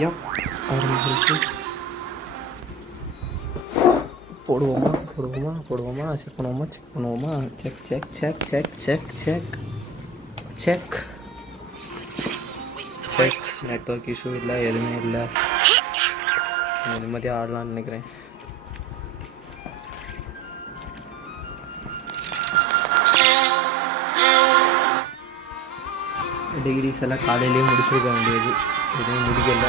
Yup ஆரம்பிச்சிருச்சு. போடுவோமா check பண்ணுவோமா செக். நெட்வொர்க் இஷ்யூ இல்லை, எதுவுமே இல்லை. நிம்மதியாக ஆடலாம்னு நினைக்கிறேன். டெய்லிஸ் எல்லாம் காலையிலேயே முடிச்சிருக்க வேண்டியது, எதுவும் முடிக்கல.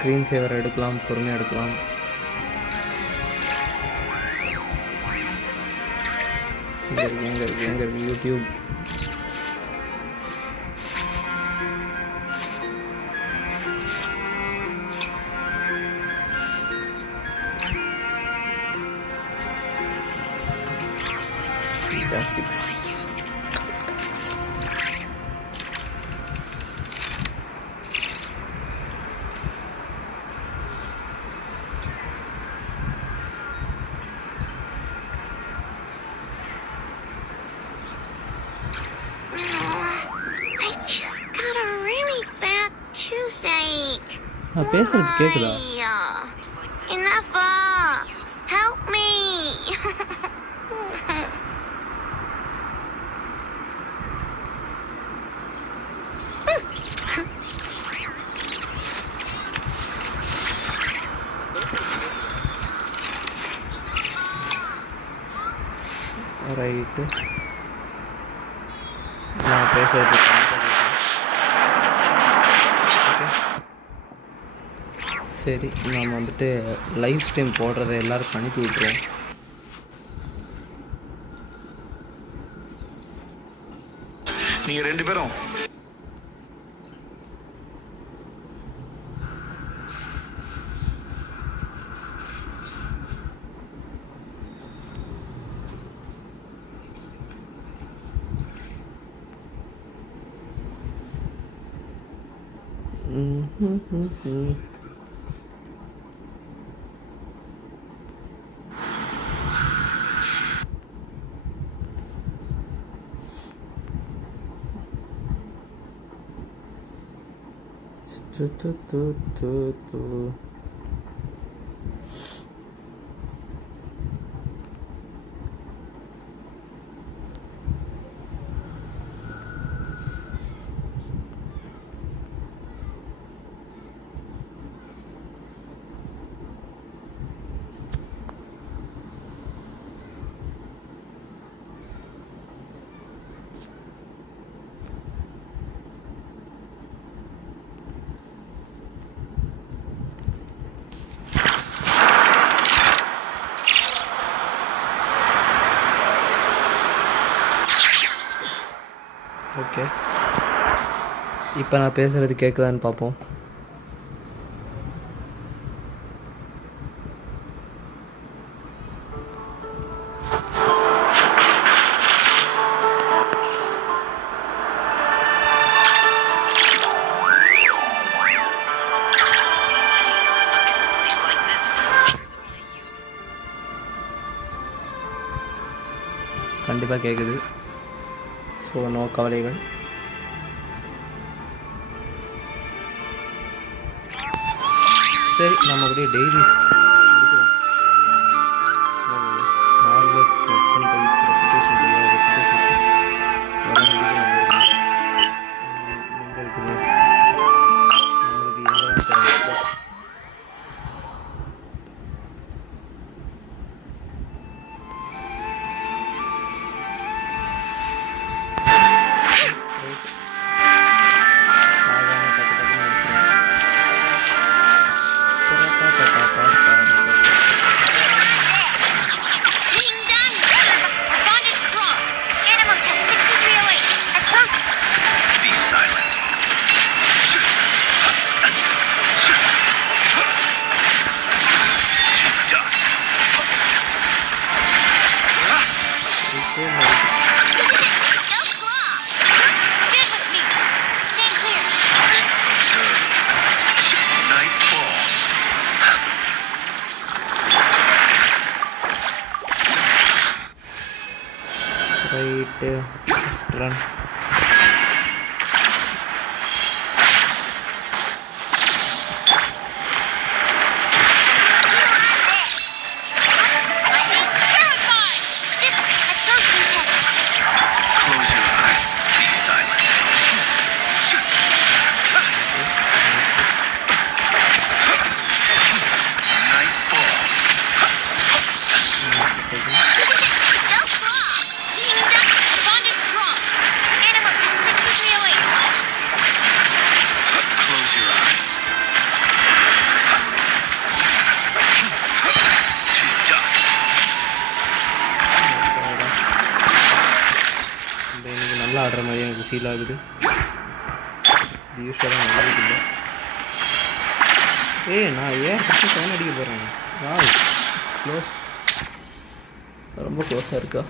ஸ்க்ரீன் சேவர் எடுக்கலாம், பொறுமையாக எடுக்கலாம். எங்க யூடியூப் பேசுறது கேக்குதா? ரைட்டு, நான் பேசுறது சரி. நாம் வந்துட்டு லைவ் ஸ்ட்ரீம் போடுறத எல்லாருக்கும் அனுப்பி விட்ருவோம். நீங்கள் 2 பேரும் ஓகே. இப்போ நான் பேசுகிறது கேட்குதான்னு பார்ப்போம். கண்டிப்பாக கேட்குது. ஸோ நோ கவலைகள். சரி, நம்மளுடைய டெய்லிஸ் முடிச்சிடும். மார்வல்ஸ் மெர்ச்சன்டைஸ் ரெப்புடேஷன் ரெப்புடேஷன் எங்கே இருக்குது? நம்மளுக்கு எங்கே தான் தேவை? சாதாரண டக்கு டக்குன்னு முடிச்சிடும். run. நல்லா ஆடுற மாதிரி எனக்கு ஃபீல் ஆகுது. இது யூஸ்வலாக நல்லது இல்லை. நான் ஏன் ஃபஸ்ட்டு ஃபேன் அடிக்க போகிறேன். க்ளோஸ், ரொம்ப க்ளோஸாக இருக்கா.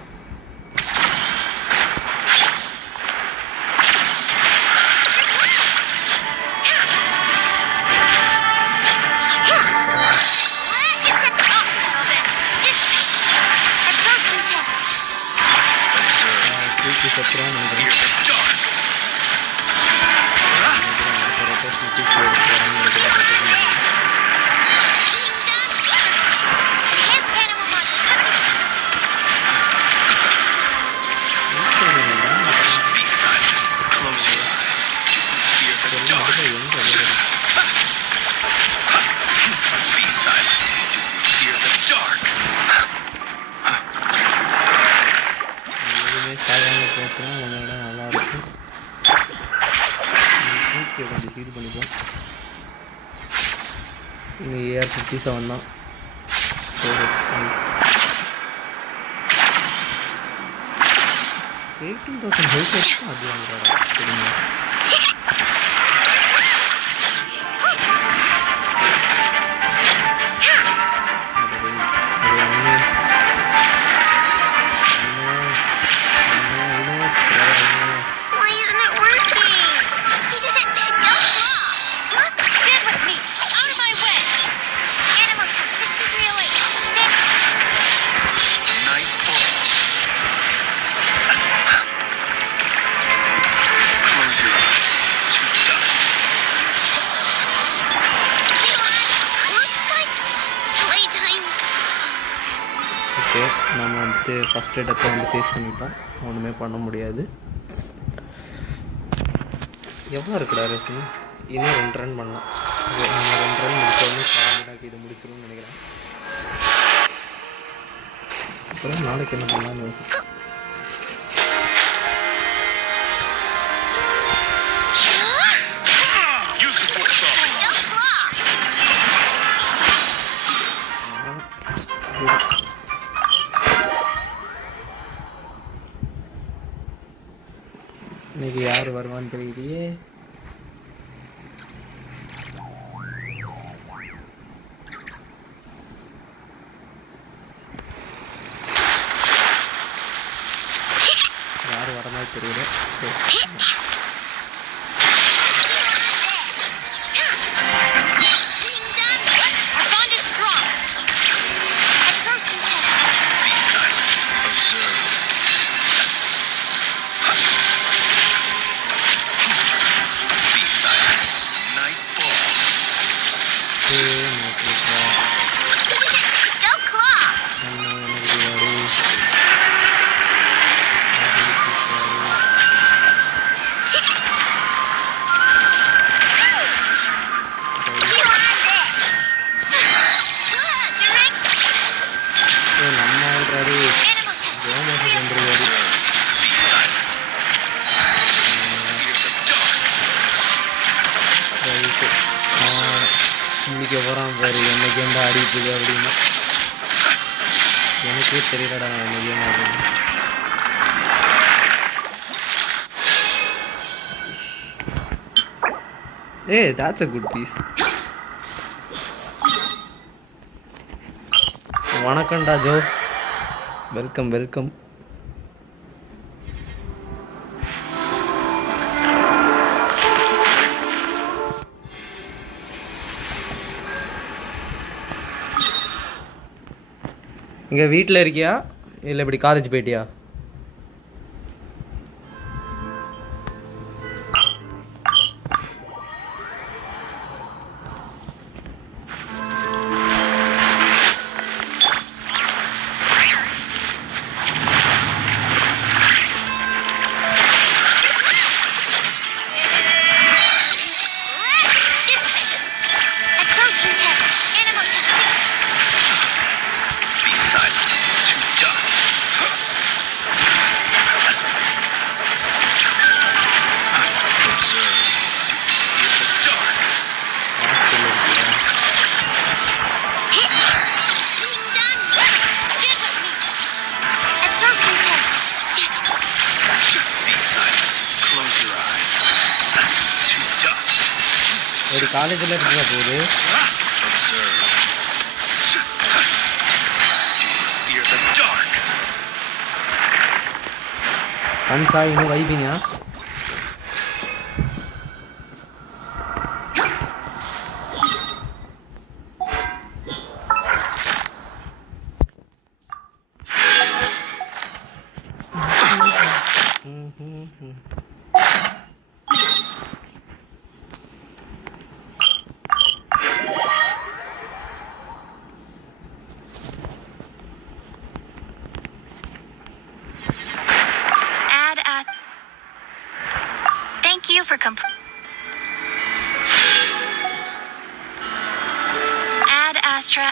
நல்லாயிருக்கும். கொஞ்சம் ஃபீல் பண்ணிப்போம். இங்கே AR-57 தான். 18,000 ஹெல்த் வச்சுக்கும் அது வாங்குறாடா. சரிங்க, நம்ம வந்துட்டு ஃபஸ்ட் இடத்தை வந்து ஃபேஸ் பண்ணிட்டோம். ஒன்றுமே பண்ண முடியாது. எவ்வளோ இருக்குடா ரேசிங்? இன்னும் 2 ரன் பண்ணலாம். நம்ம 2 ரன் முடிச்சோடனே இது முடிச்சிடும்னு நினைக்கிறேன். அப்புறம் நாளைக்கு என்ன பண்ணலாம்னு யோசிச்சு இன்னைக்கு யார் வருவான்னு தெரியலையே. யார் வர மாதிரி தெரியல. இன்னைக்கு போகிறான் பாரு, என்ன கேம் தான் ஆடிட்டுருக்கு அப்படின்னு. எனக்கே தெரியலடா நான் என்ன கேம் ஆடுறேன். that's a good piece. வணக்கம்டா ஜோ, வெல்கம் வெல்கம். இங்கே வீட்டில் இருக்கியா இல்லை இப்படி காலேஜ் போயிட்டியா? ஒரு காலேஜில் இருக்கிற போது கன்சா இன்னும் வைப்பிங்க. Thank you for Ad Astra.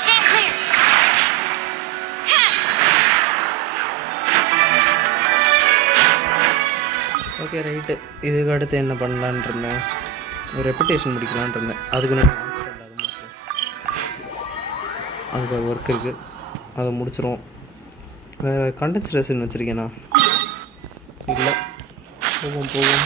Stand clear. Okay right. இதுக்கு அடுத்து என்ன பண்ணலான் இருந்தேன், ஒரு ரெப்புடேஷன் முடிக்கலான் இருந்தேன். அதுக்கு முன்னாடி அதை முடிச்சிடும். அங்கே ஒர்க் இருக்குது, அதை முடிச்சிடும். வேறு கண்டென்ஸ் ரெசின் வச்சுருக்கேண்ணா இல்லை. போவோம்.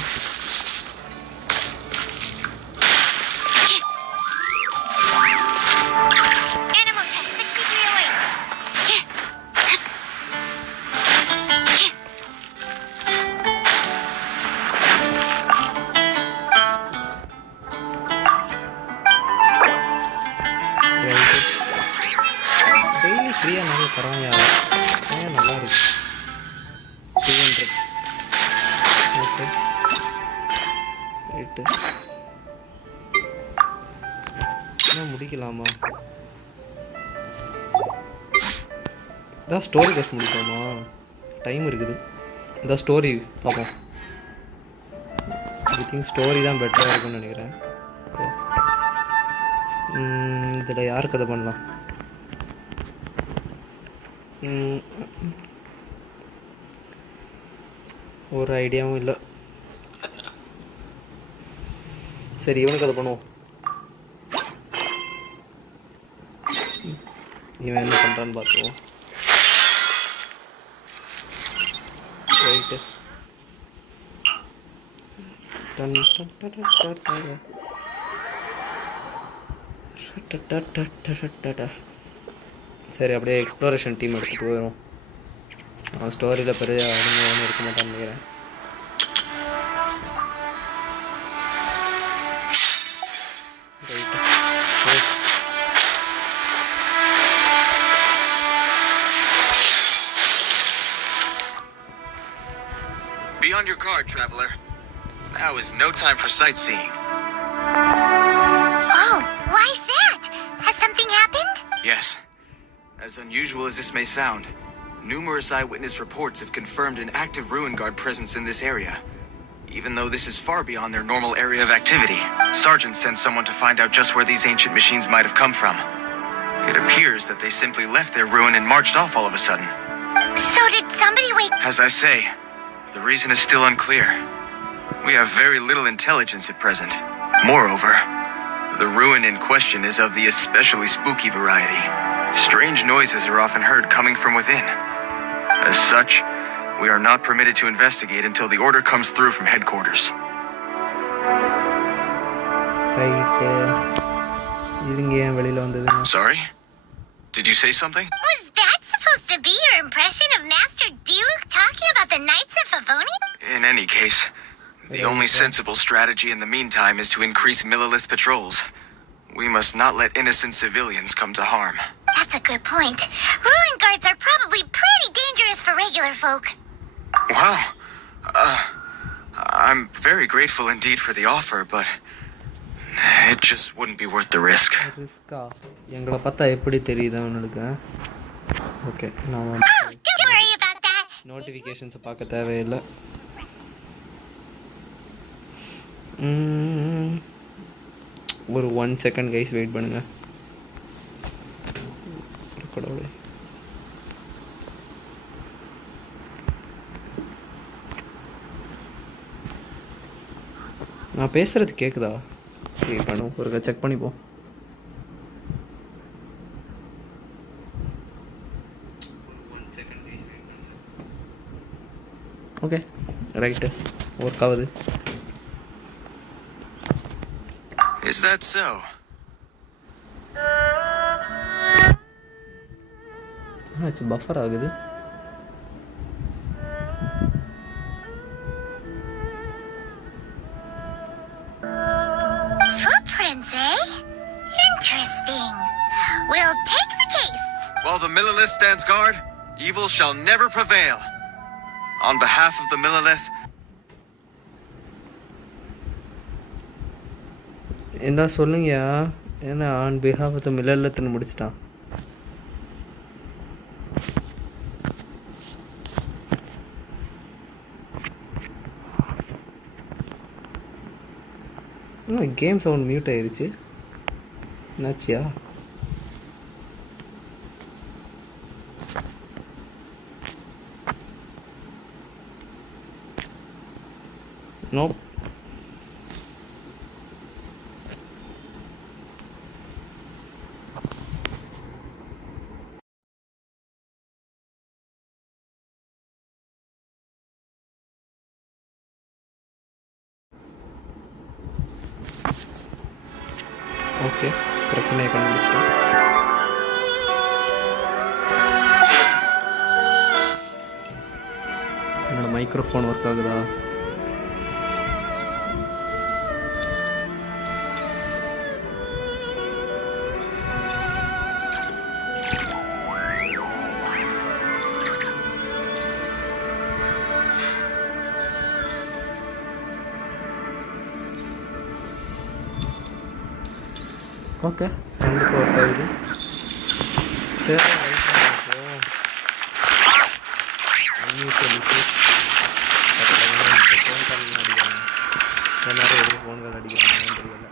டெய்லி ஃப்ரீயாக நிறைய தராங்க. ஏன் நல்லா இருக்கு. 200. Okay right. இன்னும் முடிக்கலாமா? இதான் ஸ்டோரி கஸ்ட் முடிப்போமா? டைம் இருக்குது. இதான் ஸ்டோரி பார்ப்போம். ஐ திங்க் ஸ்டோரி தான் பெட்டராக இருக்கும்னு நினைக்கிறேன். இதில் யார் கதை பண்ணலாம்? ஒரு ஐடியாவும் இல்லை. சரி, இவனுக்கு அதை பண்ணுவோம். இவன் என்ன பண்ணுறான்னு பார்த்துவோம். ரைட்டு. சரி, அப்படியே எக்ஸ்ப்ளோரேஷன் டீம் எடுத்துகிட்டு போயிடும். ஸ்டோரியில் பெரிய ஒன்றும் இருக்க மாட்டான்னு நினைக்கிறேன். Be on your guard, traveler. Now is no time for sightseeing. Oh, why is that? Has something happened? Yes. As unusual as this may sound, numerous eyewitness reports have confirmed an active ruin guard presence in this area. Even though this is far beyond their normal area of activity, Sergeant sent someone to find out just where these ancient machines might have come from. It appears that they simply left their ruin and marched off all of a sudden. So did somebody wake... As I say, the reason is still unclear. We have very little intelligence at present. Moreover, the ruin in question is of the especially spooky variety. Strange noises are often heard coming from within. As such, we are not permitted to investigate until the order comes through from headquarters. Sorry? Did you say something? Was that supposed to be your impression of Master Diluc talking about the Knights of Favoni? In any case, the only sensible strategy in the meantime is to increase Millilith patrols. We must not let innocent civilians come to harm. That's a good point. Ruin guards are probably pretty dangerous for regular folk. Wow. I'm very grateful indeed for the offer, but it just wouldn't be worth the risk. எங்களை பார்த்தா எப்படி தெரியுதா உனக்கு? Okay, நான் Don't worry about that. நோட்டிஃபிகேஷன்ஸை பார்க்க தேவையில்லை. ஒரு 1 second guys wait பண்ணுங்க. கடவுளே, நான் பேசுகிறது கேட்குதா? ஓகே பண்ணுவோம், ஒரு செக் பண்ணிப்போம். ஓகே ரைட்டு, ஒர்க் ஆகுது. Is that so? ஆச்சு, பஃபர் ஆகுது. Footprints, eh? Interesting. We'll take the case. While the Millilith stands guard, evil shall never prevail. On behalf of the Millilith, என்ன சொல்லுங்கயா? ஏன்னா ஆன் பிஹாஃப் ஆஃப் த மில்லர்லத்துன்னு முடிச்சிட்டான். Game sound mute ஆயிடுச்சு, என்னாச்சியா? No. Okay, பிரச்சனையை கண்டுபிடிச்சிட்டோம். என்னோட மைக்ரோஃபோன் ஒர்க் ஆகுதா? ஓகே, கண்டிப்பாக ஒர்க் ஆகுது. சரி, ஃபோன் கால் அடிக்கிறாங்க, எல்லாரும் எதுவும் ஃபோன் கால் அடிக்கிறாங்கன்னு தெரியல.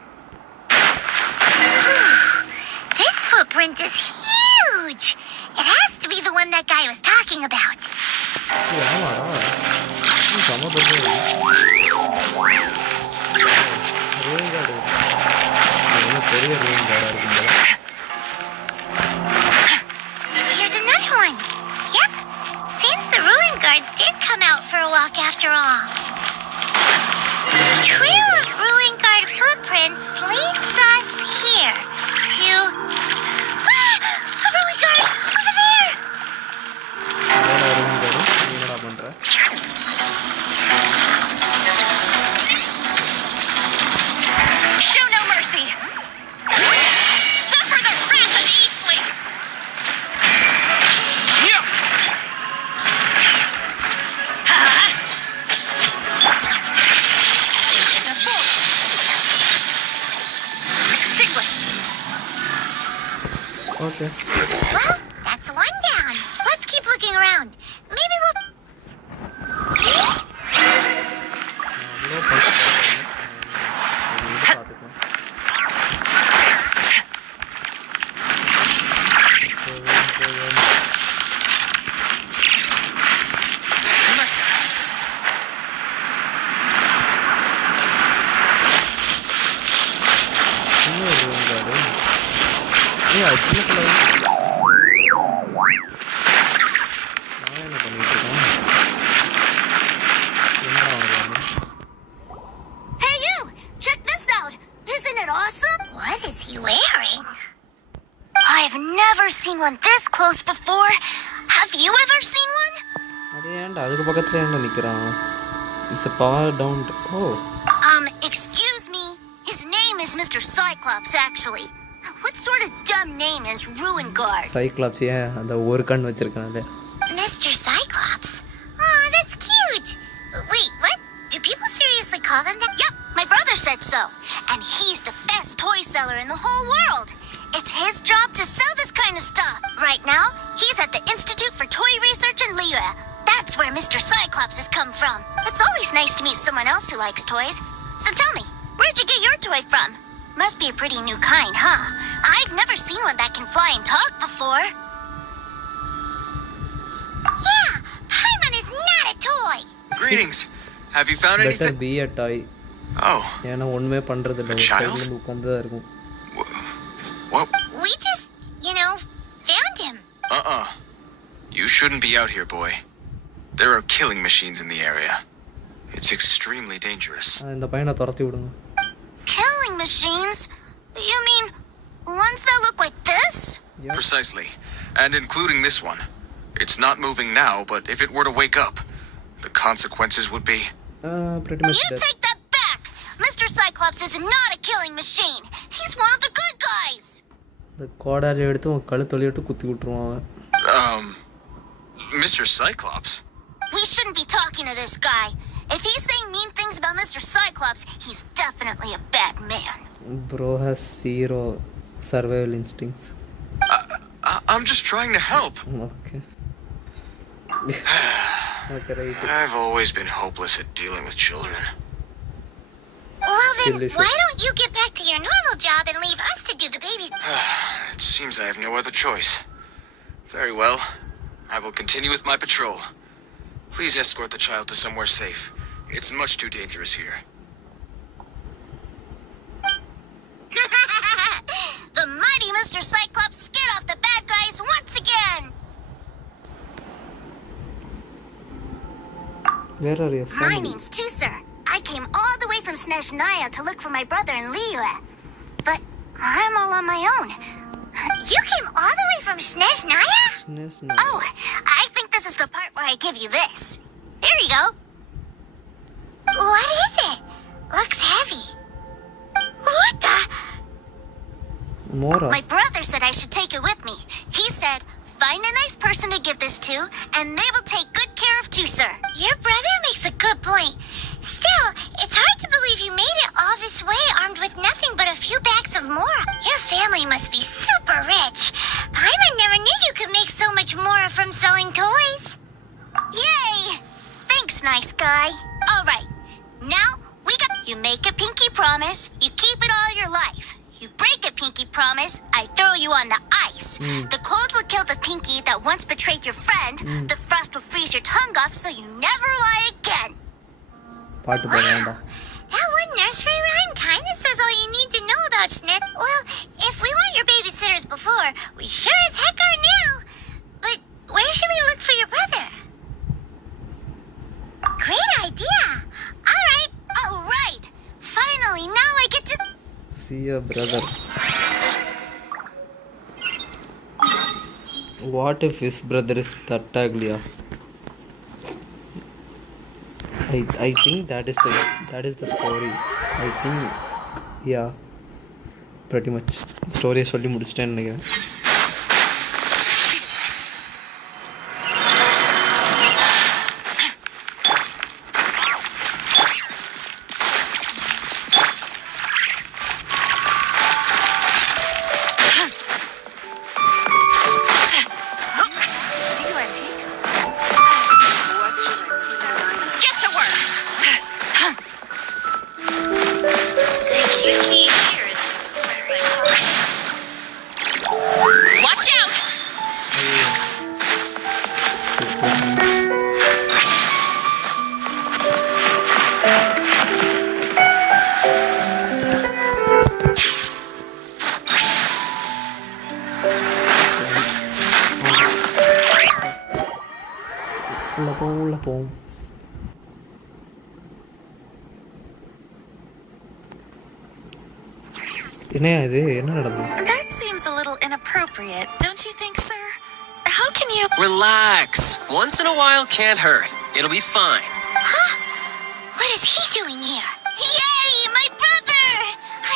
This footprint is huge. It has to be the one that guy was talking about. ஆமாடா, செம்ம பெரிய ரூம் கார்டு, பெரிய ரூம் கார்டாக இருக்கும்போது. Here's another one. Yep. Seems the ruin guards did come out for a walk after all. The trail of ruin guard footprints leads us here to... a ruin guard over there! Room card என்னடா பண்ணுற? Show no mercy. Suffer the wrath of Eastly. Into the vault. Extinguished. Okay, Well, that's one down. Let's keep looking around. Maybe we'll... அவ்வளோ பார்த்துக்கலாம். இன்னொரு room card. சின்ன பிள்ளை நான் என்ன பண்ணிட்டு இருக்கேன்? என்னடா வாங்க? Hey you! Check this out! Isn't it awesome? What is he wearing? I've never seen one this close before. Have you ever seen one? அது ஏன்டா அதுக்கு பக்கத்தில் ஏன்டா நிற்கிறான்? It's a power down. ஓ, Excuse me. His name is Mr. Cyclops, actually. What sort of dumb name is Ruin Guard? Cyclops ஏன் அந்த ஒரு கண் வச்சிருக்கானே? Mr. Cyclops? Oh, that's cute. Wait, what? Do people seriously call him that? Yep, my brother said so. And he's the best toy seller in the whole world. It's his job to sell this kind of stuff. Right now, he's at the Institute for Toy Research in Liyue. That's where Mr. Cyclops has come from. It's always nice to meet someone else who likes toys. So tell me, where'd you get your toy from? Must be a pretty new kind, huh? I've never seen one that can fly and talk before. Yeah, Paimon is not a toy. greetings. Have you found better anything? be a toy. Oh, ஏன்னா ஒன்றுமே பண்ணுறது இல்லை, A ஒரு child? சைடில் உட்காந்து தான் இருக்கும். what? We just, found him. You shouldn't be out here, boy. There are killing machines in the area. It's extremely dangerous. இந்த பையனை துரத்தி விடுங்க. Killing machines? You mean ones that look like this? Yeah. Precisely. And including this one. It's not moving now, but if it were to wake up, the consequences would be... pretty much You dead. take that back! Mr. Cyclops is not a killing machine. He's one of the good guys. இந்த கோடாரி எடுத்து உன் கழுத்தொழிட்டு குத்தி விட்டுருவான் அவன். Mr. Cyclops? We shouldn't be talking to this guy. If he's saying mean things about Mr. Cyclops, he's definitely a bad man. Bro has zero survival instincts. I'm just trying to help. Okay. Okay, right. I've always been hopeless at dealing with children. Well then, Delicious. why don't you get back to your normal job and leave us to do the baby? It seems I have no other choice. Very well. I will continue with my patrol. Please escort the child to somewhere safe. It's much too dangerous here. The mighty Mr. Cyclops scared off the bad guys once again! Where are your My family? name's Tusser. I came all the way from Snezhnaya to look for my brother in Liyue. But I'm all on my own. You came all the way from Snezhnaya? Snezhnaya. Oh, I think this is the part where I give you this. Here you go. What is it? Looks heavy. What the? Mora. My brother said I should take it with me. He said, find a nice person to give this to, and they will take good care of Tusser. Your brother makes a good point. Still, it's hard to believe you made it all this way armed with nothing but a few bags of Mora. Your family must be super rich. Paimon never knew you could make so much Mora from selling toys. Yay! Thanks, nice guy. All right. Now, you make a pinky promise, you keep it all your life. You break a pinky promise, I throw you on the ice. The cold will kill the pinky that once betrayed your friend. The frost will freeze your tongue off so you never lie again. பாட்டு பாடலாம்டா. That one nursery rhyme kind of says all you need to know about Snip. Well, if we weren't your babysitters before, we sure as heck are now. But where should we look for your brother? Great idea. All right. Finally, now I get to... See your brother. What if his brother is Tartaglia? I think that is the story. I think, yeah, pretty much. Story சொல்லி முடிச்சிட்டேன்னு நினைக்கிறேன். உள்ள போவோம். என்னையா இது, என்ன நடந்தது? That seems a little inappropriate, don't you think, sir? How can you... Relax. Once in a while can't hurt. It'll be fine. Huh? What is he doing here? Yay, my brother!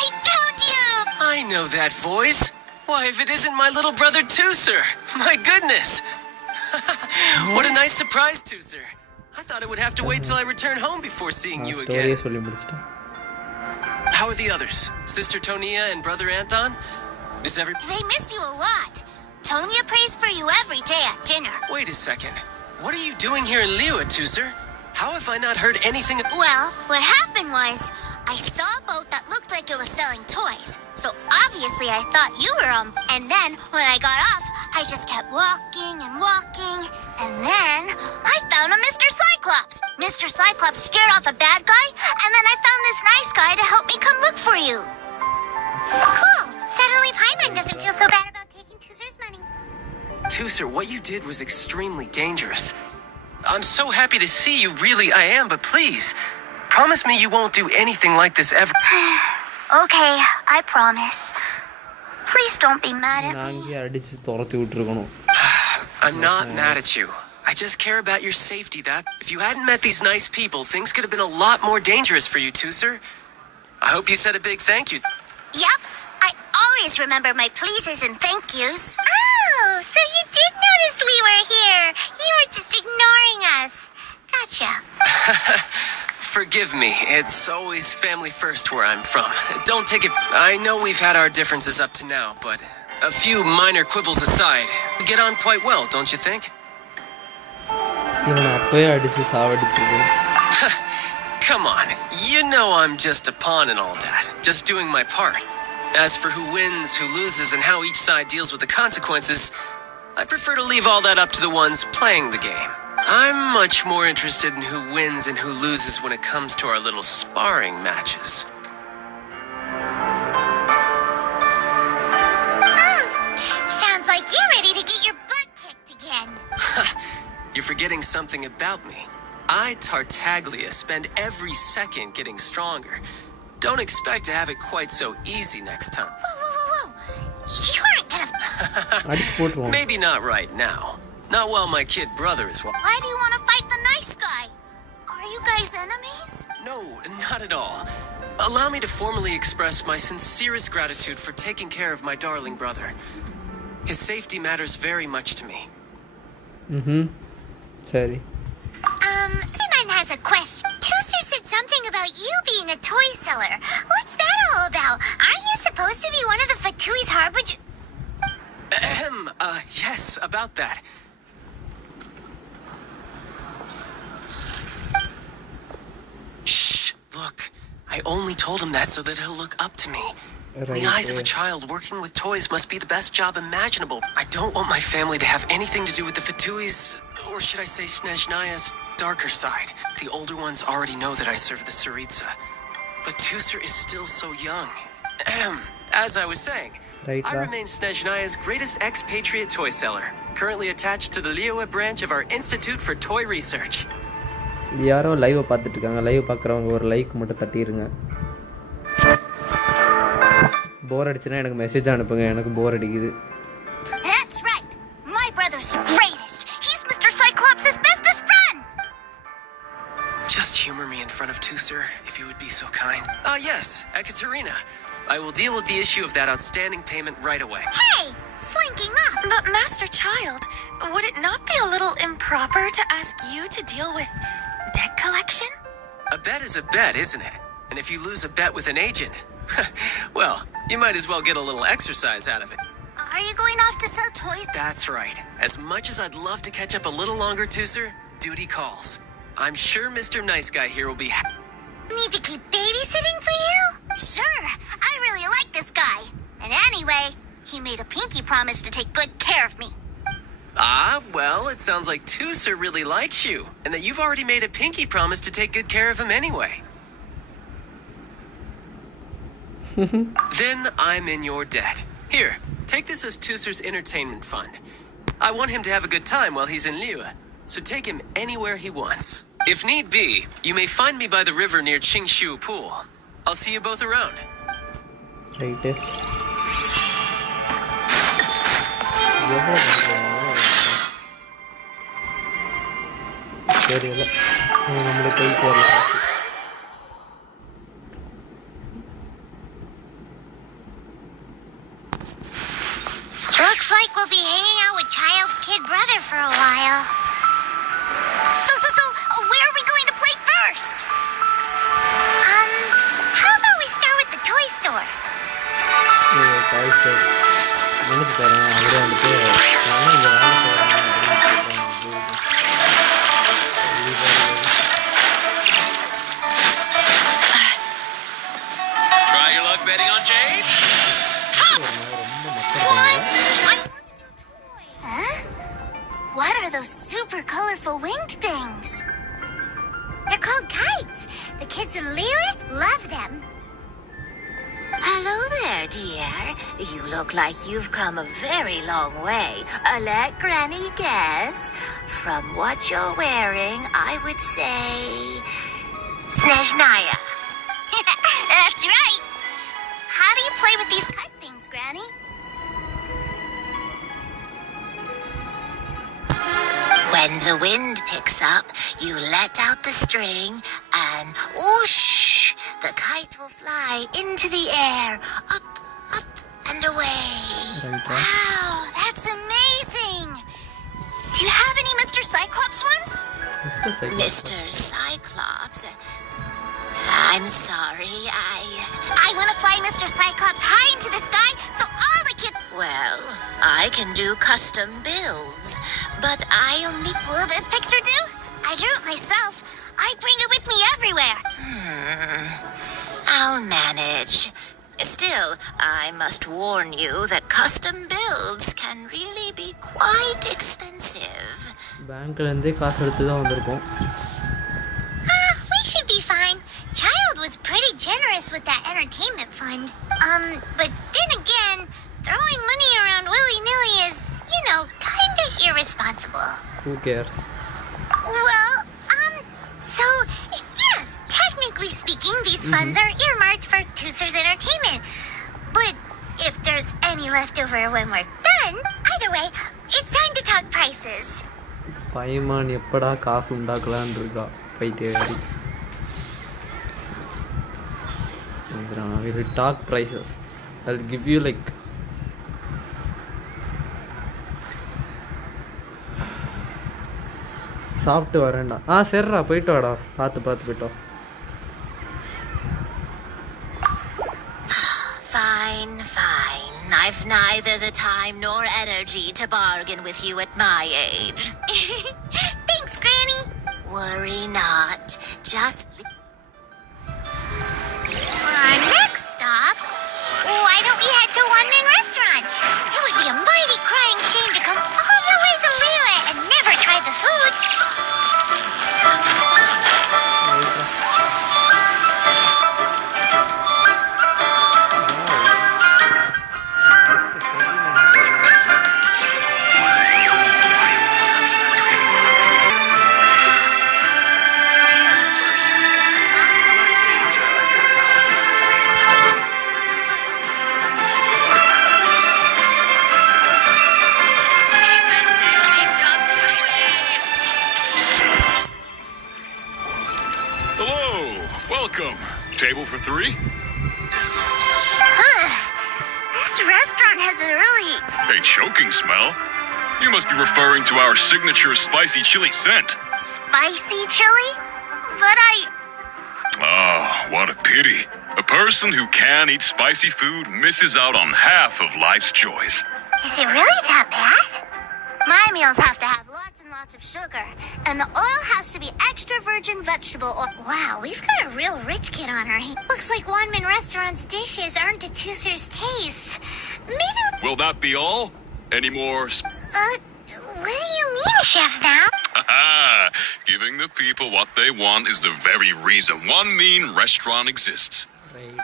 I found you! I know that voice. Why, if it isn't my little brother too, sir. My goodness. What a nice surprise, too, sir. I thought I would have to wait till I return home before seeing you ஸ்டோரியே again. சொல்லி முடிச்சிட்டேன். How are the others? Sister Tonia and brother Anton? Is They miss you a lot. Tonya prays for you every day at dinner. Wait a second. What are you doing here in Liyue, too, sir? How have I not heard anything? Well, what happened was, I saw a boat that looked like it was selling toys. So obviously I thought you were and then when I got off, I just kept walking, and then I found a Mr. Cyclops. Mr. Cyclops scared off a bad guy, and then I found this nice guy to help me come look for you. Cool. Suddenly Paimon doesn't feel so bad about taking Tooser's money. Tooser, what you did was extremely dangerous. I'm so happy to see you, really I am, but please, promise me you won't do anything like this ever. Okay, I promise. Please don't be mad at me. நாங்க அடிச்சு துரத்தி விட்டுருக்கணும். I'm not mad at you. I just care about your safety. That if you hadn't met these nice people, things could have been a lot more dangerous for you, Tooser. I hope you said a big thank you. Yup, I always remember my pleases and thank yous. Oh, so you did notice we were here. You were just ignoring us. Gotcha. Forgive me. It's always family first where I'm from. Don't take it. I know we've had our differences up to now, but a few minor quibbles aside, we get on quite well, don't you think? இவனை அப்பவே அடிச்சு சாவடிச்சிருக்கணும். Come on, you know I'm just a pawn and all that, just doing my part. As for who wins, who loses, and how each side deals with the consequences, I prefer to leave all that up to the ones playing the game. I'm much more interested in who wins and who loses when it comes to our little sparring matches. Sounds like you're ready to get your butt kicked again. You're forgetting something about me. I, Tartaglia, spend every second getting stronger. Don't expect to have it quite so easy next time. Whoa. You aren't gonna... அடிச்சு போட்டுருவோம். Maybe not right now. Not while my kid brother is... Why do you want to fight the nice guy? Are you guys enemies? No, not at all. Allow me to formally express my sincerest gratitude for taking care of my darling brother. His safety matters very much to me. சரி. Simon has a question. Tooser said something about you being a toy seller. What's that all about? Aren't you supposed to be one of the Fatui's harbinger... Yes, about that. Shh, look. I only told him that so that he'll look up to me. In the eyes of a child, working with toys must be the best job imaginable. I don't want my family to have anything to do with the Fatui's, or should I say Snezhnaya's, darker side. The older ones already know that I serve the Tsaritsa. But Tooser is still so young. As I was saying, I remain Snezhnaya's greatest expatriate toy seller, currently attached to the Liyue branch of our Institute for Toy Research. யாரோ live பார்த்துட்டு இருக்காங்க. Live பார்க்குறவங்க ஒரு like மட்டும் தட்டிடுங்க. போர் அடிச்சுன்னா எனக்கு message அனுப்புங்க. எனக்கு போர் அடிக்குது. That's right. My brother's the greatest. He's Mr. Cyclops' bestest friend. Just humor me in front of Tooser, if you would be so kind. Yes, Ekaterina. I will deal with the issue of that outstanding payment right away. Hey, slinking up. But Master Child, would it not be a little improper to ask you to deal with debt collection? A bet is a bet, isn't it? And if you lose a bet with an agent, well, you might as well get a little exercise out of it. Are you going off to sell toys? That's right. As much as I'd love to catch up a little longer, Tooser, duty calls. I'm sure Mr. Nice Guy here will be Need to keep babysitting for you? Sure, I really like this guy. And anyway, he made a pinky promise to take good care of me. Well, it sounds like Tooser really likes you, and that you've already made a pinky promise to take good care of him anyway. Then I'm in your debt. Here, take this as Tooser's entertainment fund. I want him to have a good time while he's in Liyue, so take him anywhere he wants. If need be, you may find me by the river near Qingshu Pool. I'll see you both around. Right. தெரியல. நம்மளே கைக்கு வரல. Looks like we'll be hanging out with Child's kid brother for a while. So, where are we going to play first? How about we start with the toy store? Toy store நினைச்சு பாருங்க. அவரே வந்துட்டு நானும் இங்கே வேலை செய்கிறேன். Try your luck betting on Jade? Huh? What are those super colorful winged things? They're called kites. The kids and Liyue love them. Hello there, dear. You look like you've come a very long way. Let Granny guess. From what you're wearing, I would say... Snezhnaya. That's right. How do you play with these kite things, Granny? When the wind picks up, you let out the string and whoosh! The kite will fly into the air, up, up, and away. Wow, that's amazing. Do you have any Mr. Cyclops ones? Mr. Cyclops. Mr. Cyclops, I'm sorry, I want to fly Mr. Cyclops high into the sky so all the kids... Well, I can do custom builds, but I only... Will this picture do? I drew it myself. I bring it with me everywhere. I'll manage. Still, I must warn you that custom builds can really be quite expensive. பேங்க்ல இருந்தே காசு எடுத்து தான் வந்திருக்கோம். We should be fine. Child was pretty generous with that entertainment fund. But then again, throwing money around willy-nilly is, kinda irresponsible. Who cares? Well, so, yes, technically speaking, these funds are earmarked for Tooser's entertainment. But if there's any left over when we're done, either way, it's time to talk prices. பைமான் எப்படா காசு உண்டாக்கலான்னு இருக்கா பைத்தியகாரி. We will talk prices. I'll give you like சாப்பிட்டு வரேன்டா. சரிடா போயிட்டு வாடா. பார்த்து போயிட்டோம். Fine. I've neither the time nor energy to bargain with you at my age. Thanks, Granny. Worry not. Just... For our next stop, why don't we head to One Man Restaurant? It would be a mighty crying shame to come all the way to Liyue and never try the food. Welcome. Table for three? This restaurant has a really... A choking smell? You must be referring to our signature spicy chili scent. spicy chili? But Oh, what a pity. A person who can eat spicy food misses out on half of life's joys. Is it really that bad? My meals have to have lots and lots of sugar. And the oil has to be extra virgin vegetable oil. Wow, we've got a real rich kid on our hands. Looks like One Man Restaurant's dishes aren't to Tooser's taste. Maybe... Will that be all? Any more what do you mean, Chef, now? Giving the people what they want is the very reason One Mean Restaurant exists.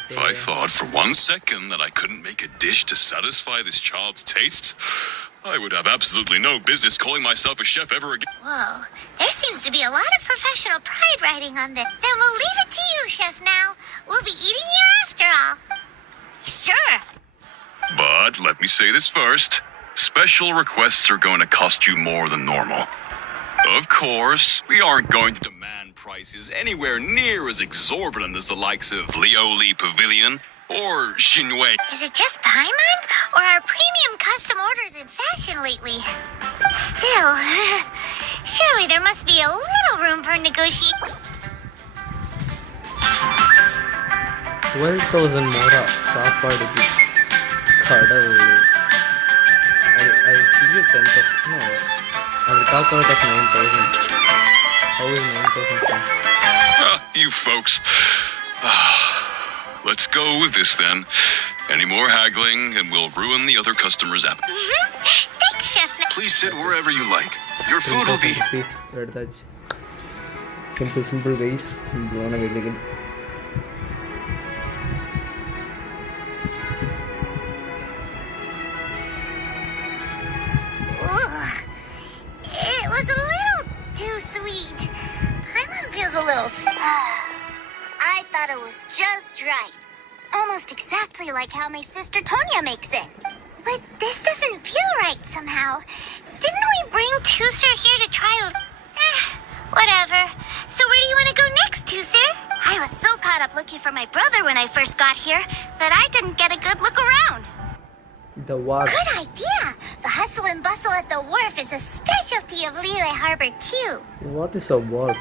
If I thought for 1 second that I couldn't make a dish to satisfy this child's tastes, I would have absolutely no business calling myself a chef ever again. Whoa, there seems to be a lot of professional pride riding on this. Then we'll leave it to you, Chef, now. We'll be eating here after all. Sure. But let me say this first. Special requests are going to cost you more than normal. Of course, we aren't going to demand prices anywhere near as exorbitant as the likes of Lioli Pavilion or Shinwei. Is it just Paimon? Or are premium custom orders in fashion lately? Still, surely there must be a little room for negotiation. 12,000 more சாப்பாடுக்கு கடவுளே. I'll give you 10,000. No, I will talk out of 9,000. How is 9,000 from? You folks. Let's go with this then. Any more haggling and we'll ruin the other customers' appetite. Thanks, Chef. Please sit wherever you like. Your food will be... Please, எடுத்தாச்சு. Simple guys. Simple ஆன வேலைகள். thought it was just right. Almost exactly like how my sister Tonya makes it. But this doesn't feel right somehow. Didn't we bring Tooser here to try whatever. So where do you want to go next, Tooser? I was so caught up looking for my brother when I first got here that I didn't get a good look around. The wharf. Good idea. The hustle and bustle at the wharf is a specialty of Liyue Harbor too. What is a wharf?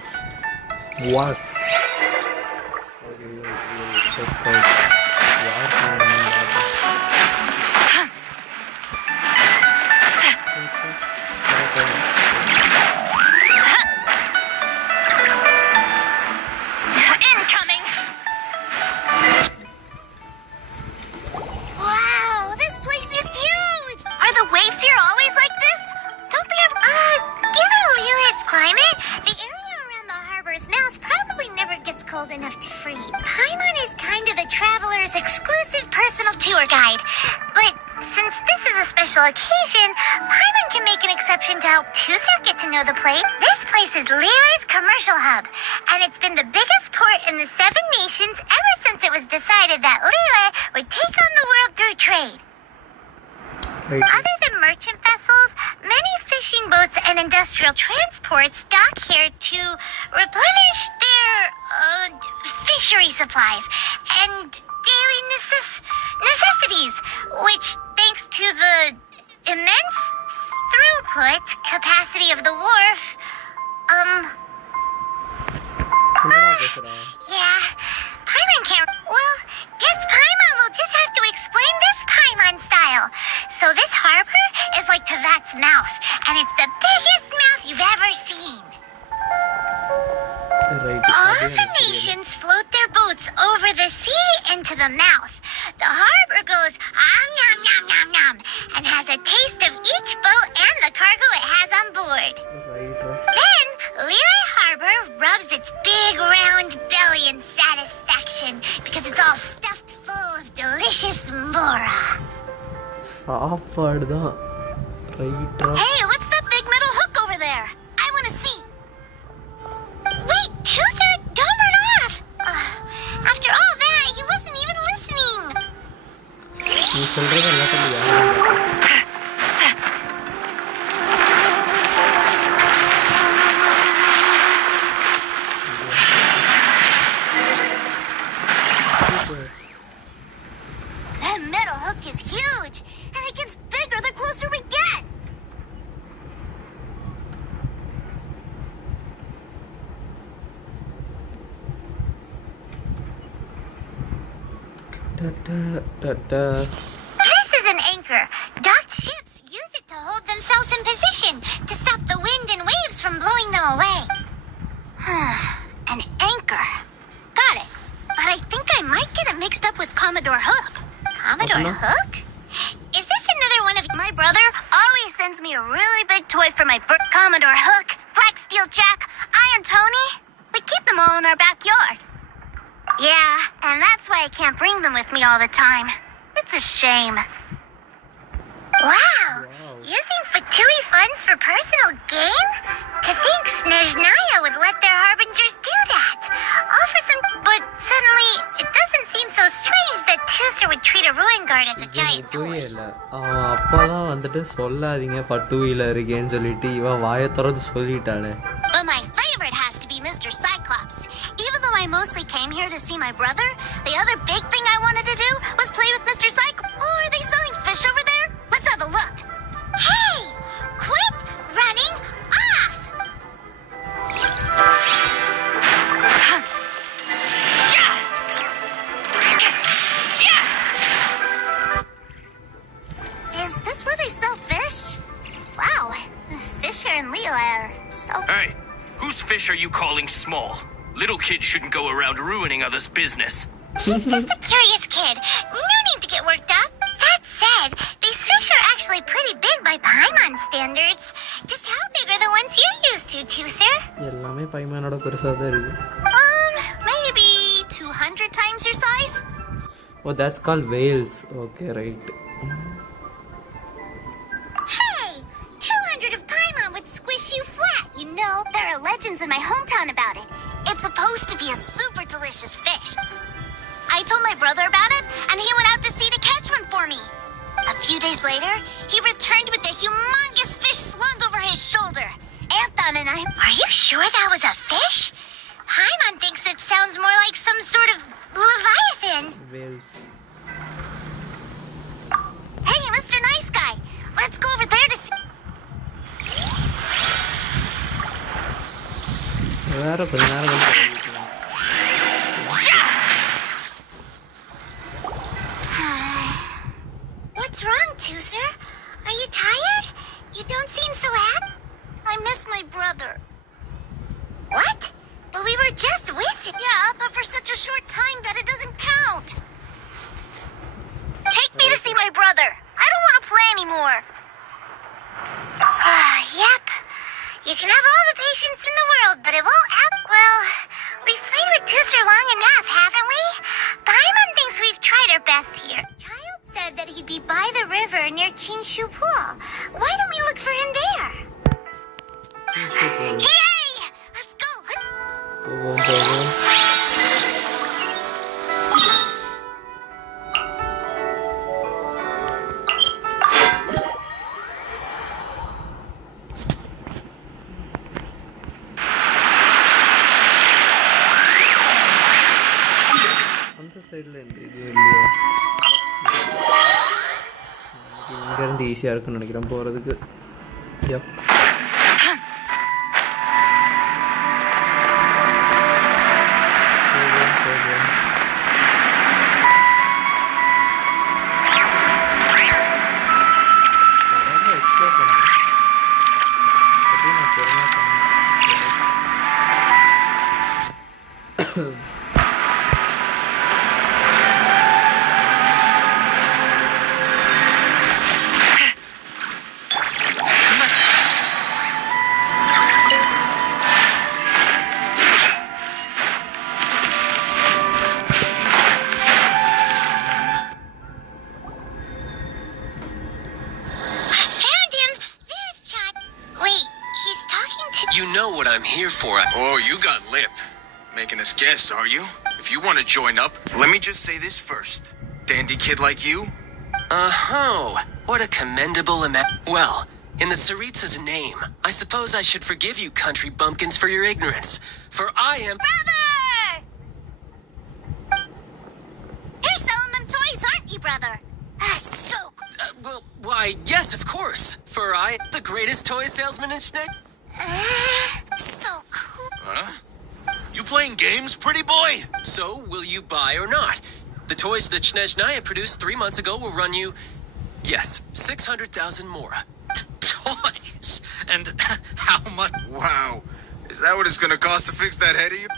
Wharf. So called wharf. Incoming. Wow, this place is huge. Are the waves here always like this? Don't they have? Given Liyue's climate, the area around the harbor's mouth probably never gets cold enough to freeze. Paimon is kind of the traveler's exclusive personal tour guide. But since this is a special occasion, Paimon can make an exception to help Tooser get to know the place. This place is Liyue's commercial hub, and it's been the biggest port in the Seven Nations ever since it was decided that Liyue would take on the world through trade. Right. Other than merchant vessels, many fishing boats and industrial transports dock here to replenish their fishery supplies and daily necessities, which, thanks to the immense throughput capacity of the wharf, yeah, Paimon can't. Well, guess Paimon will just have to explain this Paimon style. So this harbor is like Tevat's mouth, and it's the biggest mouth you've ever seen. Right. All the nations float their boats over the sea into the mouth. The harbor goes nom nom nom nom and has a taste of each boat and the cargo it has on board. Right. Then Liyue Harbor rubs its big round belly in satisfaction because it's all stuffed full of delicious mora. சாப்பாடு தான் ரைட்டா. Hey, what's that big metal hook over there? I want to see. Wait, Tooser, don't run off. After all that, he wasn't even listening. நீ சொல்றது எல்லாத்தையும் யாரும் That metal hook is huge, and it gets bigger the closer we get. This is an anchor. Docked ships use it to hold themselves in position to stop the wind and waves from blowing them away. An anchor. Got it. But I think I might get it mixed up with Commodore Hook. Commodore Hook? Is this another one of my brother always sends me a really big toy for my Commodore Hook, Black Steel Jack, Iron Tony? We keep them all in our backyard. Yeah, and that's why I can't bring them with me all the time. It's a shame. Wow! Using Fatui funds for personal gain? To think Snezhnaya would let their harbingers do that. All for some... But suddenly, it doesn't seem so strange that Tooser would treat a ruin guard as a giant toy. அப்பாதான் வந்துட்டு சொல்லாதீங்க பட்டுவில இருக்கேன்னு சொல்லிட்டு இவன் வாயை திறந்து சொல்லிட்டானே. But my favorite has to be Mr. Cyclops. Even though I mostly came here to see my brother, the other big thing I wanted to do was play with Mr. Cyclops. Oh, are they selling fish over there? Let's have a look. Hey! Quit running off! Is this where they sell fish? Wow, the fish here in Liyue are so... Hey, whose fish are you calling small? Little kids shouldn't go around ruining others' business. He's just a curious kid. No need to get worked up. That said, these fish are actually pretty big by Paimon standards. Just how big are the ones you're used to, Tooser? எல்லாமே பைமானோட பெருசாக தான் இருக்கு. Maybe 200 times your size? Oh, that's called whales. Okay, right. Hey! 200 of Paimon would squish you flat, you know. There are legends in my hometown about it. It's supposed to be a super delicious delicious fish. I told my brother about it, and he went out to sea to catch one for me. A few days later, he returned with a humongous fish slung over his shoulder. Anton and I... Are you sure that was a fish? Paimon thinks it sounds more like some sort of leviathan. Whales. Hey, Mr. Nice Guy, let's go over there to see... What's wrong, Tooser? Are you tired? You don't seem so happy. I miss my brother. What? But we were just with him. Yeah, but for such a short time that it doesn't count. Take me to see my brother. I don't want to play anymore. Yep. You can have all the patience in the world, but it won't happen. Well, we've played with Tooser long enough, haven't we? Paimon thinks we've tried our best here. Child said that he'd be by the river near Chinshu Pool. Why don't we look for him there? Yay! Let's go. அந்த சைடில் எந்த இதுவும் இல்லையா? இங்கேருந்து ஈஸியாக இருக்குன்னு நினைக்கிறேன் போகிறதுக்கு. Yup. You know what I'm here for. Oh, you got lip. Making us guess, are you? If you want to join up, let me just say this first. Dandy kid like you? Oh, what a commendable Well, in the Tsaritsa's name, I suppose I should forgive you country bumpkins for your ignorance. For I am... Brother! You're selling them toys, aren't you, brother? That's so cool. Well, why, yes, of course. For I, the greatest toy salesman in Schneck... So cool. Huh? You playing games, pretty boy? So, will you buy or not? The toys that Snezhnaya produced 3 months ago will run you, yes, 600,000 more. Toys? And how much? Wow. Is that what it's gonna cost to fix that head of you?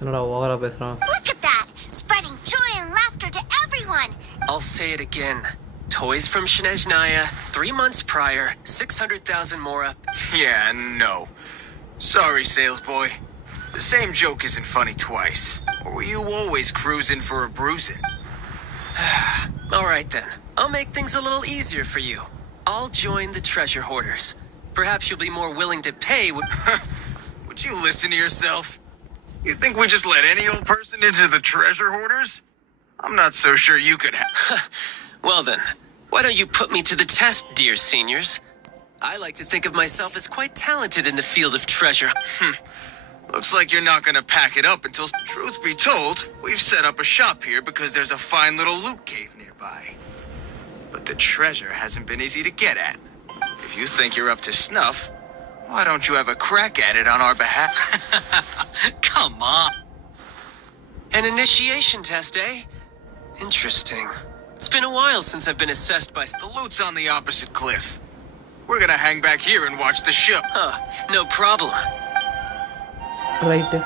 என்னடா ஓவரா பேசுறான். Look at that! Spreading joy and laughter to everyone! I'll say it again. Toys from Snezhnaya, 3 months prior, 600,000 more up. Yeah, no. Sorry, sales boy. The same joke isn't funny twice. Or were you always cruising for a bruising? All right then. I'll make things a little easier for you. I'll join the treasure hoarders. Perhaps you'll be more willing to pay. Would you listen to yourself? You think we just let any old person into the treasure hoarders? I'm not so sure you could have. Well then, why don't you put me to the test, dear seniors? I like to think of myself as quite talented in the field of treasure. Looks like you're not gonna pack it up until... Truth be told, we've set up a shop here because there's a fine little loot cave nearby. But the treasure hasn't been easy to get at. If you think you're up to snuff, why don't you have a crack at it on our behalf? Come on. An initiation test, eh? Interesting. It's been a while since I've been assessed by... The loot's on the opposite cliff. We're gonna hang back here and watch the show. Huh, no problem. Right.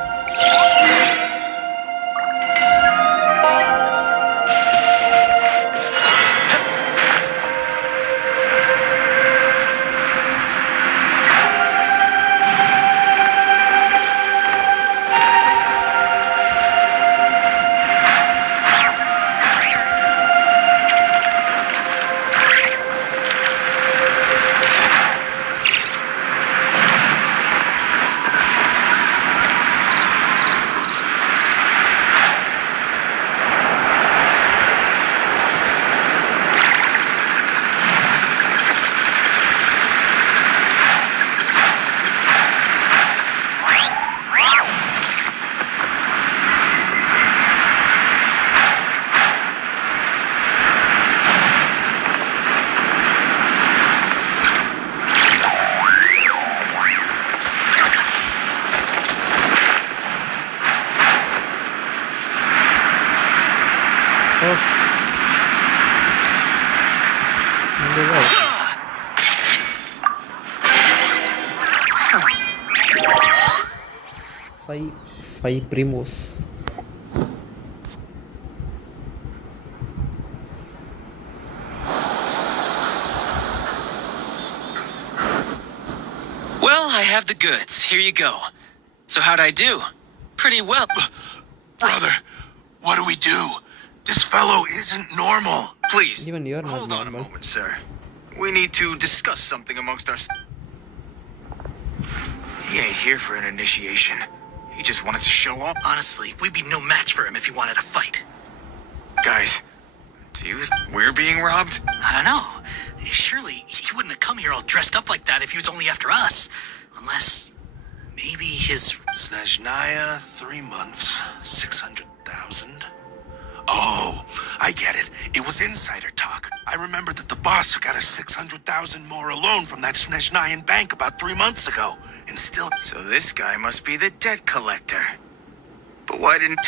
Oh. Good work. Five primos. Well, I have the goods. Here you go. So how'd I do? Pretty well. Brother, what do we do? This fellow isn't normal. Please, Even you're not hold on a normal. moment, sir. We need to discuss something amongst our... He ain't here for an initiation. He just wanted to show up. Honestly, we'd be no match for him if he wanted to fight. Guys, do you think we're being robbed? I don't know. Surely he wouldn't have come here all dressed up like that if he was only after us. Unless maybe his... Snezhnaya, 3 months, 600,000. Oh, I get it. It was insider talk. I remember that the boss got us 600,000 more alone from that Snezhnayan bank about 3 months ago. And still... So this guy must be the debt collector. But why didn't...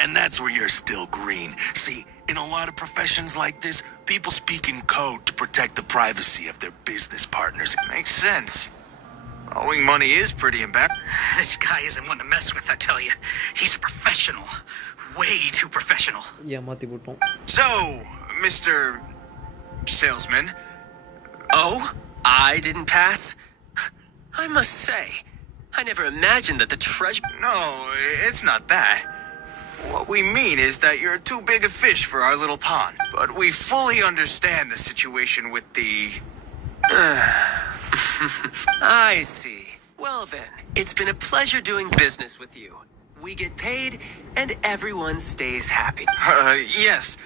And that's where you're still green. See, in a lot of professions like this, people speak in code to protect the privacy of their business partners. Makes sense. Owing money is pretty embarrassing. This guy isn't one to mess with, I tell you. He's a professional. Way too professional. ஏமாத்தி விட்டோம். So, Mr. Salesman... Oh? I didn't pass? I must say, I never imagined that the treasure... No, it's not that. What we mean is that you're too big a fish for our little pond. But we fully understand the situation with the... I see. Well then, it's been a pleasure doing business with you. We get paid, and everyone stays happy. Yes.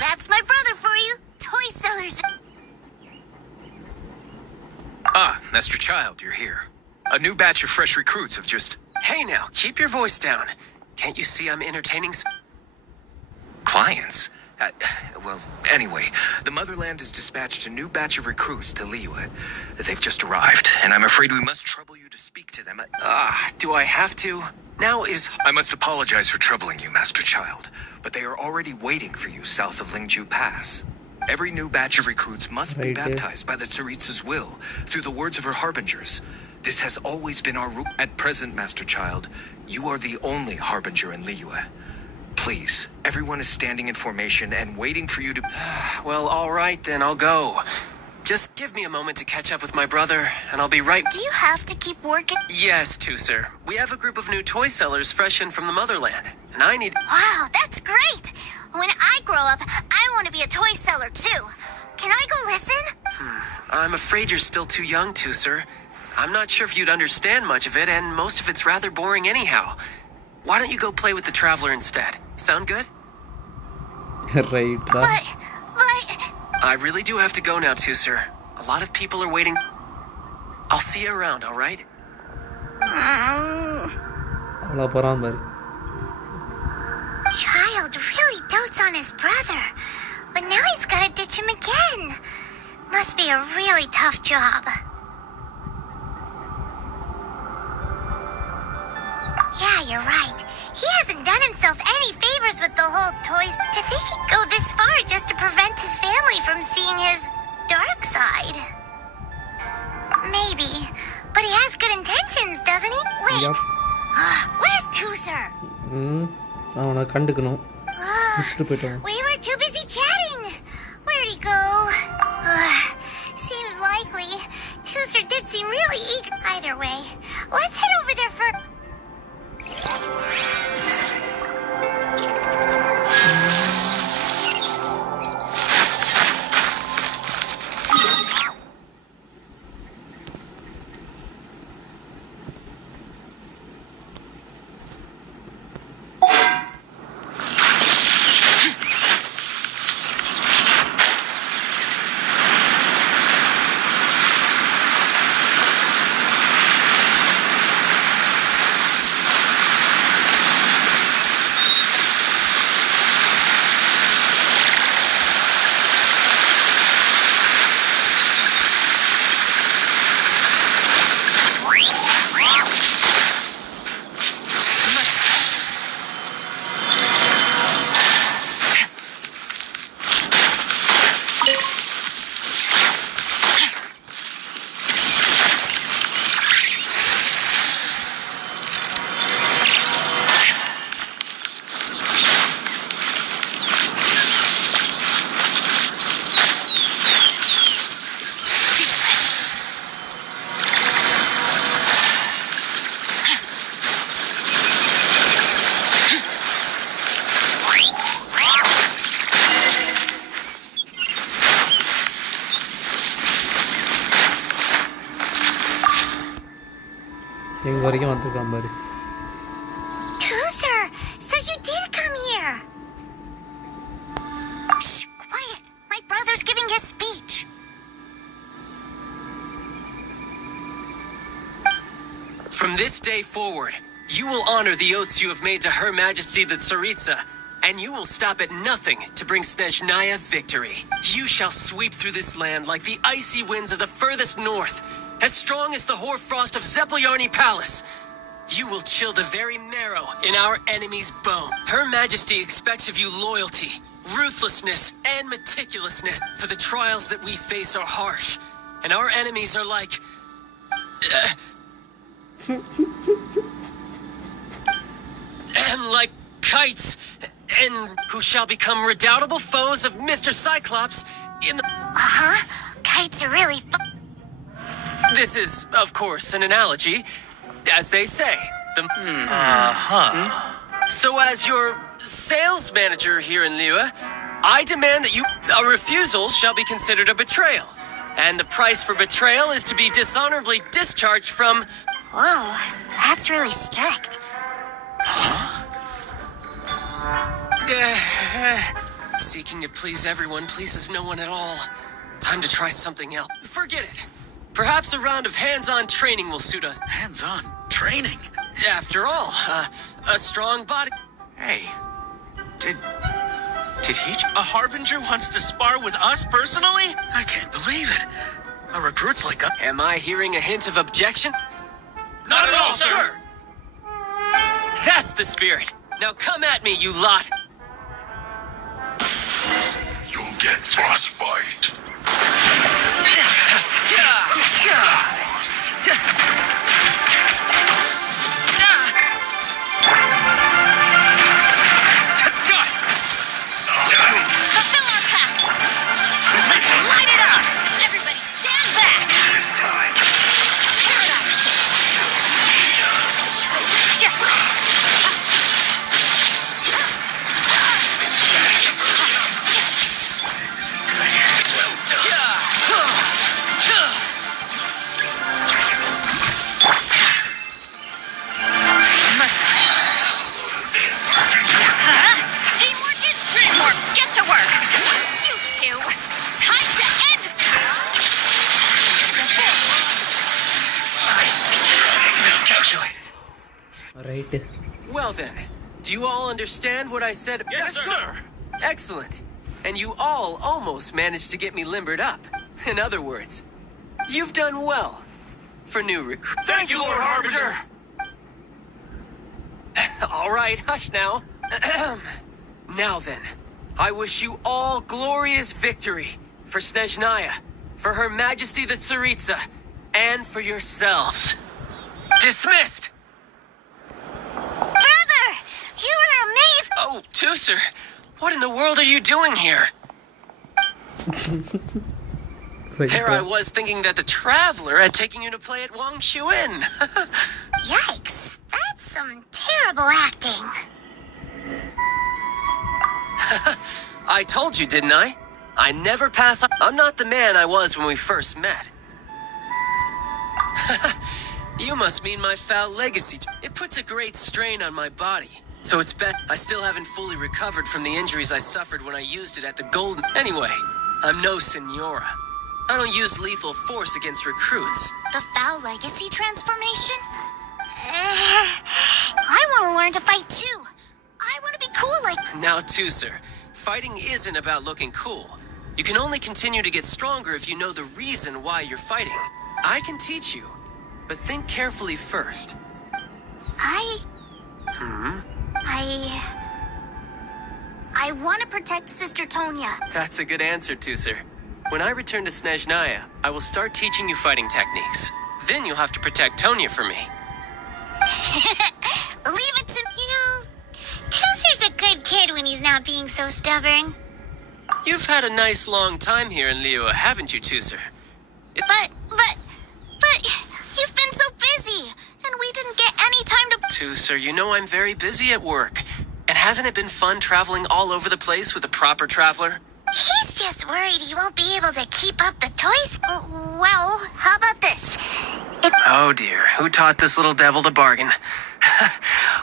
That's my brother for you. Toy sellers. Ah, Master Child, you're here. A new batch of fresh recruits have just... Hey now, keep your voice down. Can't you see I'm entertaining Clients? Well, anyway, the Motherland has dispatched a new batch of recruits to Liyue. They've just arrived, and I'm afraid we must trouble you to speak to them. Do I have to? Now is... I must apologize for troubling you, Master Child, but they are already waiting for you south of Lingju Pass. Every new batch of recruits must be Right there. baptized by the Tsaritsa's will, through the words of her harbingers. This has always been our rule. At present, Master Child, you are the only harbinger in Liyue. Please, everyone is standing in formation and waiting for you to... Well, all right, then I'll go. Just give me a moment to catch up with my brother, and I'll be right... Do you have to keep working? Yes, Tooser. We have a group of new toy sellers fresh in from the Motherland, and I need... Wow, that's great. When I grow up, I want to be a toy seller too. Can I go listen? I'm afraid you're still too young, Tooser. I'm not sure if you'd understand much of it, and most of it's rather boring anyhow. Why don't you go play with the Traveler instead? Sound good? Right. But... I really do have to go now, Tooser. A lot of people are waiting. I'll see you around, all right? அவ்வளோ போகிறான் பாரு. Child really dotes on his brother. But now he's got to ditch him again. Must be a really tough job. Yeah, you're right. He hasn't done himself any favors with the whole toys. To think he'd go this far just to prevent his family from seeing his dark side. Maybe. But he has good intentions, doesn't he? Wait. Yup. Where's Tooser? அவனை கண்டுக்கணும். விட்டுட்டு போயிட்டோம். We were too busy chatting. Where'd he go? Seems likely. Tooser did seem really eager. Either way, let's head over there for... வரைக்கும் வந்திருக்கான் பாரு. Tooser, so you did come here. Shh, quiet. My brother's giving his speech. From this day forward, you will honor the oaths you have made to Her Majesty the Tsaritsa, and you will stop at nothing to bring Snezhnaya victory. You shall sweep through this land like the icy winds of the furthest north, as strong as the hoarfrost of Zepelyarny Palace. You will chill the very marrow in our enemy's bone. Her Majesty expects of you loyalty, ruthlessness, and meticulousness, for the trials that we face are harsh, and our enemies are like... like kites, and who shall become redoubtable foes of Mr. Cyclops in the... Uh-huh. Kites are really This is, of course, an analogy, as they say. So as your sales manager here in Liyue, I demand that a refusal shall be considered a betrayal. And the price for betrayal is to be dishonorably discharged from... Whoa, that's really strict. Seeking to please everyone pleases no one at all. Time to try something else. Forget it. Perhaps a round of hands-on training will suit us. Hands-on training? After all, a strong body... Hey, did he... A Harbinger wants to spar with us personally? I can't believe it. A recruit's like a... Am I hearing a hint of objection? Not at all, sir! That's the spirit. Now come at me, you lot. You'll get frostbite. Light it up! Everybody stand back! Paradigm Teamwork is dreamwork! Get to work! You two! Time to end! Miscalculated. Right. Well then, do you all understand what I said? Yes, sir. Excellent. And you all almost managed to get me limbered up. In other words, you've done well for new recruits. Thank you, Lord Harbinger. All right, hush now. Now then, I wish you all glorious victory for Snezhnaya, for Her Majesty the Tsaritsa, and for yourselves. Dismissed! Brother! You were amazing! Oh, Tooser, what in the world are you doing here? There I was thinking that the Traveler had taken you to play at Wang Shuin. Yikes! That's some terrible acting. I told you, didn't I? I never pass up. I'm not the man I was when we first met. You must mean my foul legacy. It puts a great strain on my body. So it's I still haven't fully recovered from the injuries I suffered when I used it at the Golden... Anyway, I'm no Senora. I don't use lethal force against recruits. The foul legacy transformation? I want to learn to fight too. I want to be cool like... Now, Tooser, fighting isn't about looking cool. You can only continue to get stronger if you know the reason why you're fighting. I can teach you, but think carefully first. I want to protect Sister Tonya. That's a good answer, Tooser. When I return to Snezhnaya, I will start teaching you fighting techniques. Then you'll have to protect Tonya for me. Leave it to... You know, Tooser's a good kid when he's not being so stubborn. You've had a nice long time here in Liyue, haven't you, Tooser? But, you've been so busy, and we didn't get any time to... Tooser, you know I'm very busy at work. And hasn't it been fun traveling all over the place with a proper traveler? He's just worried he won't be able to keep up the toys. Well, how about this? Oh dear, who taught this little devil to bargain?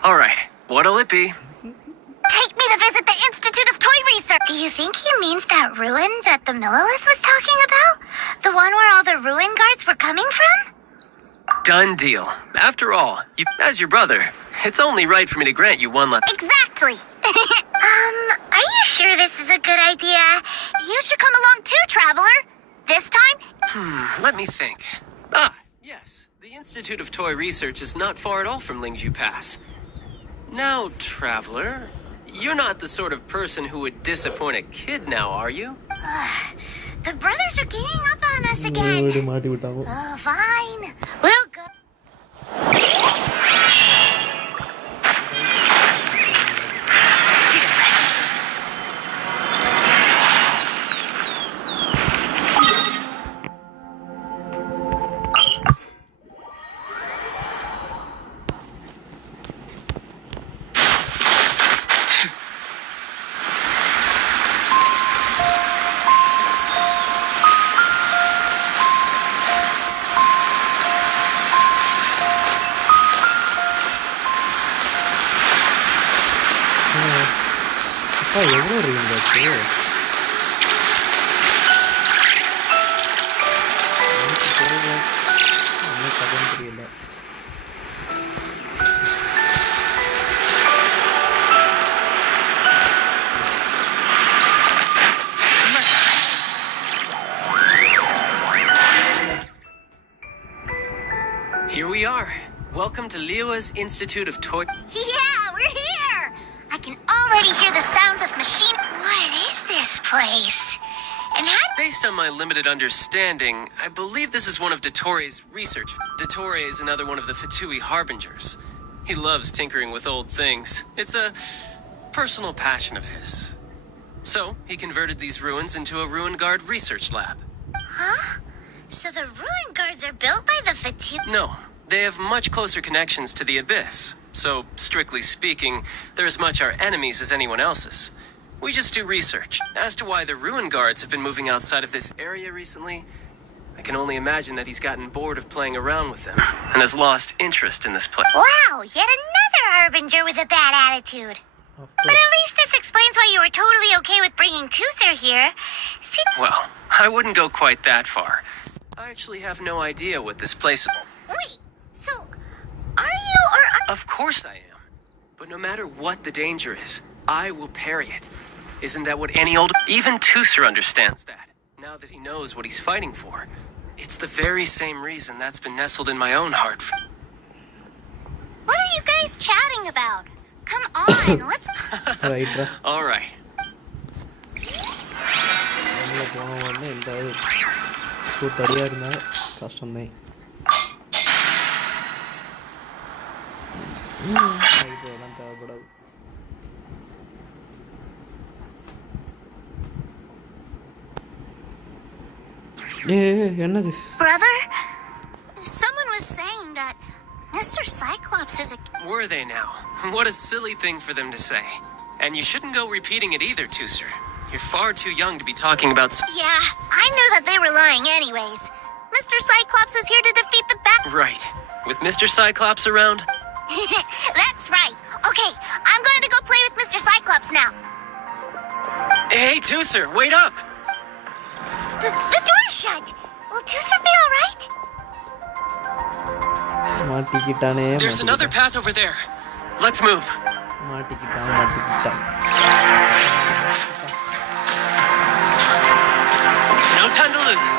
All right, what'll it be? Take me to visit the Institute of Toy Research. Do you think he means that ruin that the Millilith was talking about? The one where all the ruin guards were coming from? Done deal. After all, as your brother, it's only right for me to grant you one last... Exactly. Are you sure this is a good idea? You should come along too, Traveler. This time? Let me think. Ah, yes. The Institute of Toy Research is not far at all from Lingju Pass. Now, Traveler, you're not the sort of person who would disappoint a kid now, are you? The brothers are ganging up on us again. Oh, fine. We'll go. எவ்வளோ ரீங்காச்சு கடன் தெரியல. Here we are. Welcome to Liyue's Institute of Toy... Yeah, we're here! I can already hear the sounds of machine... What is this place? And how... Based on my limited understanding, I believe this is one of Dottoro's research. Dottore is another one of the Fatui Harbingers. He loves tinkering with old things. It's a personal passion of his. So, he converted these ruins into a Ruin Guard research lab. Huh? So the ruin guards are built by the Fatui... No, they have much closer connections to the Abyss. So, strictly speaking, they're as much our enemies as anyone else's. We just do research. As to why the Ruin Guards have been moving outside of this area recently, I can only imagine that he's gotten bored of playing around with them and has lost interest in this place. Wow, yet another Harbinger with a bad attitude. But at least this explains why you were totally okay with bringing Tusser here. See... Well, I wouldn't go quite that far. I actually have no idea what this place is. Wait, so are you or... Of course I am. But no matter what the danger is, I will parry it. Isn't that what any old... Even Tusser understands that, now that he knows what he's fighting for. It's the very same reason that's been nestled in my own heart. What are you guys chatting about? Come on, let's... All right. தடியாக இருந்தால் கஷ்டம்தான். இதெல்லாம் தேவைப்படாது. என்னது? Brother, someone was saying that Mr. Cyclops is a... Were they now? What a silly thing for them to say. And you shouldn't go repeating it either, Tusser. You're far too young to be talking about... Yeah, I knew that they were lying anyways. Mr. Cyclops is here to defeat the bad... Right. With Mr. Cyclops around? That's right. Okay, I'm going to go play with Mr. Cyclops now. Hey, Tusser, wait up! The door is shut. Will Tusser be alright? There's another path over there. Let's move. No time to lose.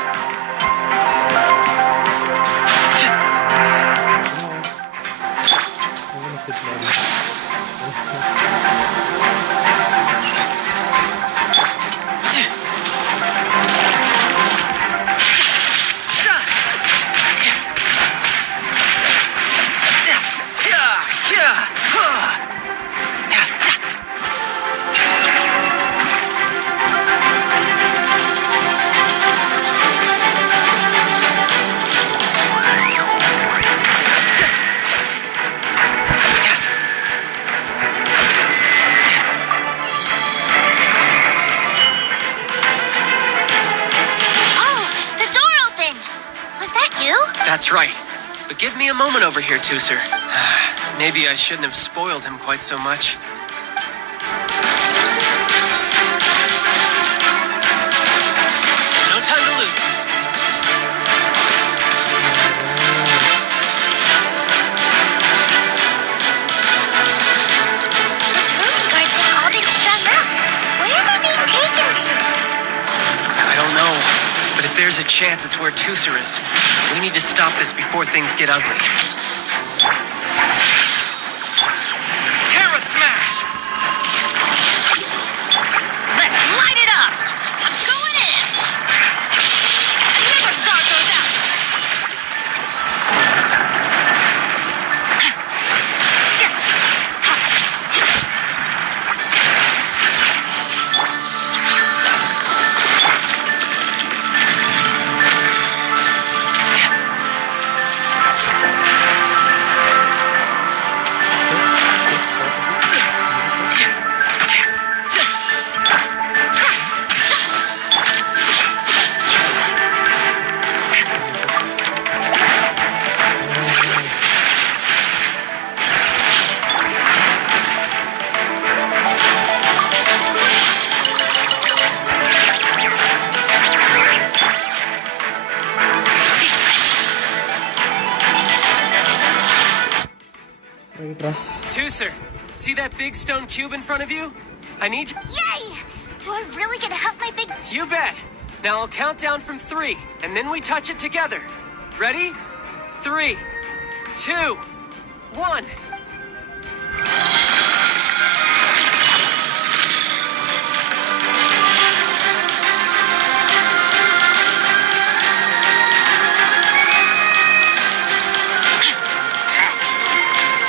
Oh, the door opened. Was that you? That's right. But give me a moment over here, Tooser. Maybe I shouldn't have spoiled him quite so much. No time to lose. Those ruin guards have all been strung up. Where are they being taken to? I don't know, but if there's a chance it's where Tooser is, we need to stop this before things get ugly. Terra Smash! Let's light it up! I'm going in! Another star goes out! Tooser, see that big stone cube in front of you? I need you. Yay! Do I really get to help my big... You bet. Now I'll count down from 3, and then we touch it together. Ready? 3, 2, 1.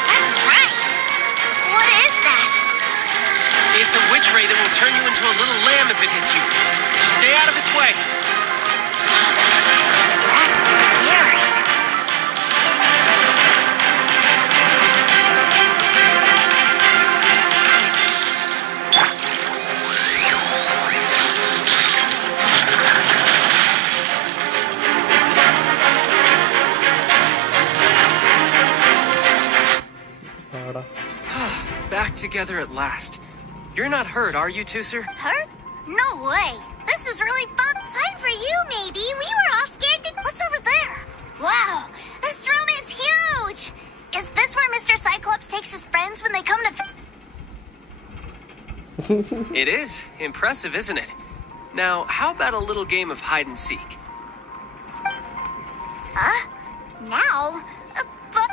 That's bright! What is that? It's a witch ray that will turn you into a little lamb if it hits you. So stay out of its way. That's scary. Back together at last. You're not hurt, are you, Tooser? Hurt? No way. This is really fun. Fun for you, maybe. We were all scared to... What's over there? Wow, this room is huge. Is this where Mr. Cyclops takes his friends when they come to... It is. Impressive, isn't it? Now, how about a little game of hide and seek? Huh? Now? But...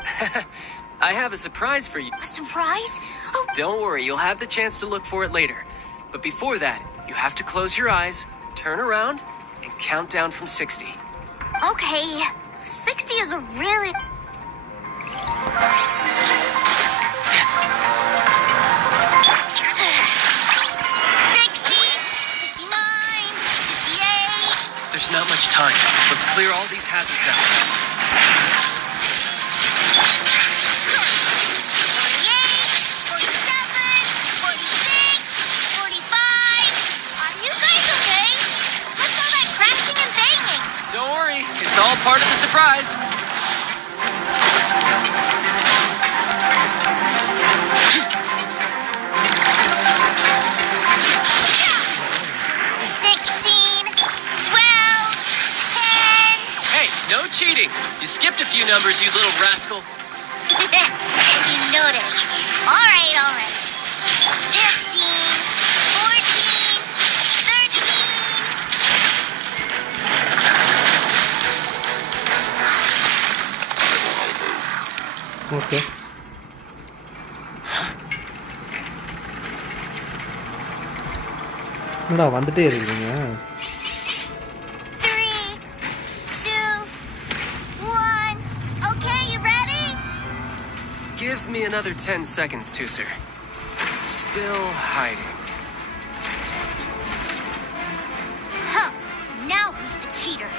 I have a surprise for you. A surprise? Oh, Don't worry, you'll have the chance to look for it later. But before that, you have to close your eyes, turn around, and count down from 60. okay. 60 is a really... 58. There's not much time. Let's clear all these hazards out. 45. Are you guys okay? What's all that crashing and banging? Don't worry, it's all part of the surprise. No cheating. You skipped a few numbers, you little rascal. You noticed. All right. 15, 14, 13. Okay. என்னடா வந்துட்டே இருக்கீங்க? 3, 2, 1. Okay, you ready? Give me another 10 seconds, Tooser. Still hiding. Huh. Now who's the cheater?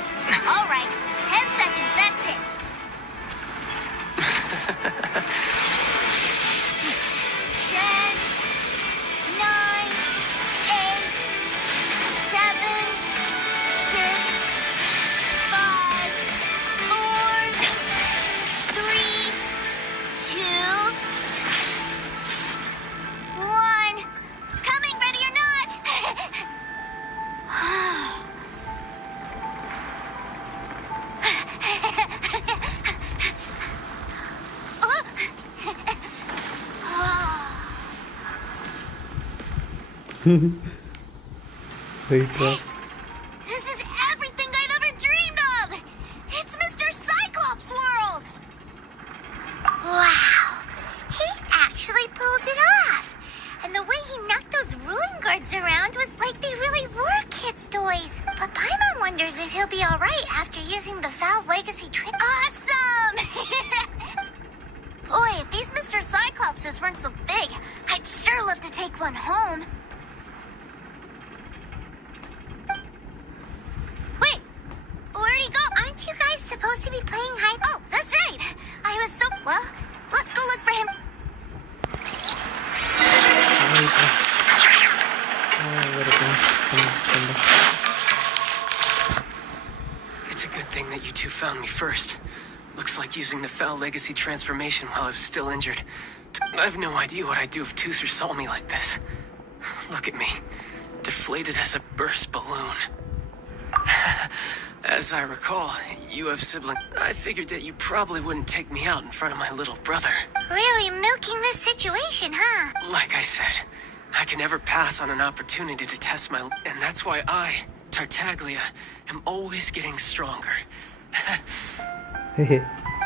All right. 10 seconds, that's it. 10, 9, 8, 7, 6, 5, 4, Wait, This is everything I've ever dreamed of! It's Mr. Cyclops' world! Wow! He actually pulled it off! And the way he knocked those ruin guards around was like they really were kids' toys. But Paimon wonders if he'll be alright after using the Valve Legacy Awesome! Boy, if these Mr. Cyclopses weren't so big, I'd sure love to take one home. Wait! Where'd he go? Aren't you guys supposed to be playing hide? Oh, that's right! I was so... Well, let's go look for him. It's a good thing that you two found me first. Looks like using the Foul Legacy transformation while I was still injured. I have no idea what I'd do if Tooser saw me like this. Look at me. Deflated as a burst balloon. As I recall, you have siblings. I figured that you probably wouldn't take me out in front of my little brother. Really milking this situation, huh? Like I said, I can never pass on an opportunity to test my... And that's why I, Tartaglia, am always getting stronger.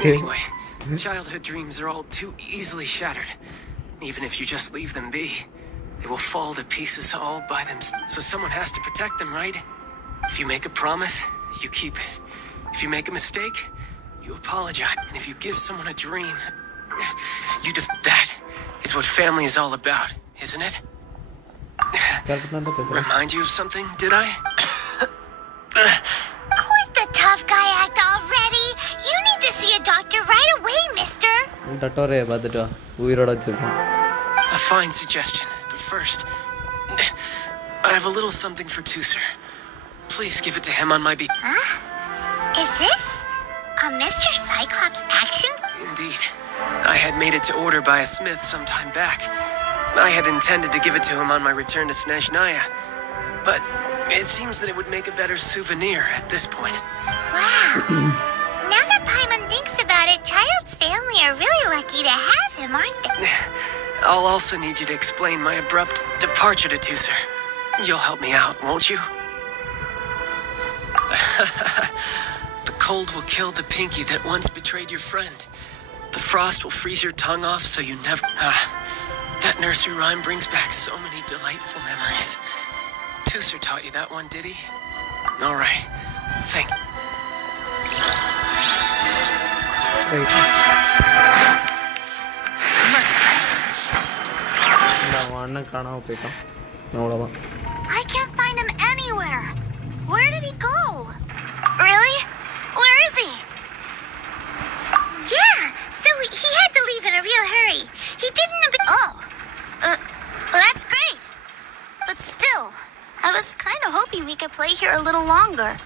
Anyway, childhood dreams are all too easily shattered. Even if you just leave them be, they will fall to pieces all by themselves. So someone has to protect them, right? If you make a promise, you keep it. If you make a mistake, you apologize. And if you give someone a dream, that is what family is all about, isn't it? Remind you of something, did I? Quit the tough guy act already! You need to see a doctor right away, mister! A fine suggestion, but first, I have a little something for Tooser. Please give it to him on my beat. Huh? Is this a Mr. Cyclops action? Indeed. I had made it to order by a smith some time back. I had intended to give it to him on my return to Snezhnaya, but it seems that it would make a better souvenir at this point. Wow. Now that Paimon thinks about it, Child's family are really lucky to have him, aren't they? I'll also need you to explain my abrupt departure to Tooser. You'll help me out, won't you? The cold will kill the pinky that once betrayed your friend. The frost will freeze your tongue off so you never... that nursery rhyme brings back so many delightful memories. Tooser taught you that one, did he? All right. Thank you. I can't find him anywhere. Where did he go? Really? Where is he? Yeah, so he had to leave in a real hurry. He didn't have... well, that's great. But still, I was kind of hoping we could play here a little longer.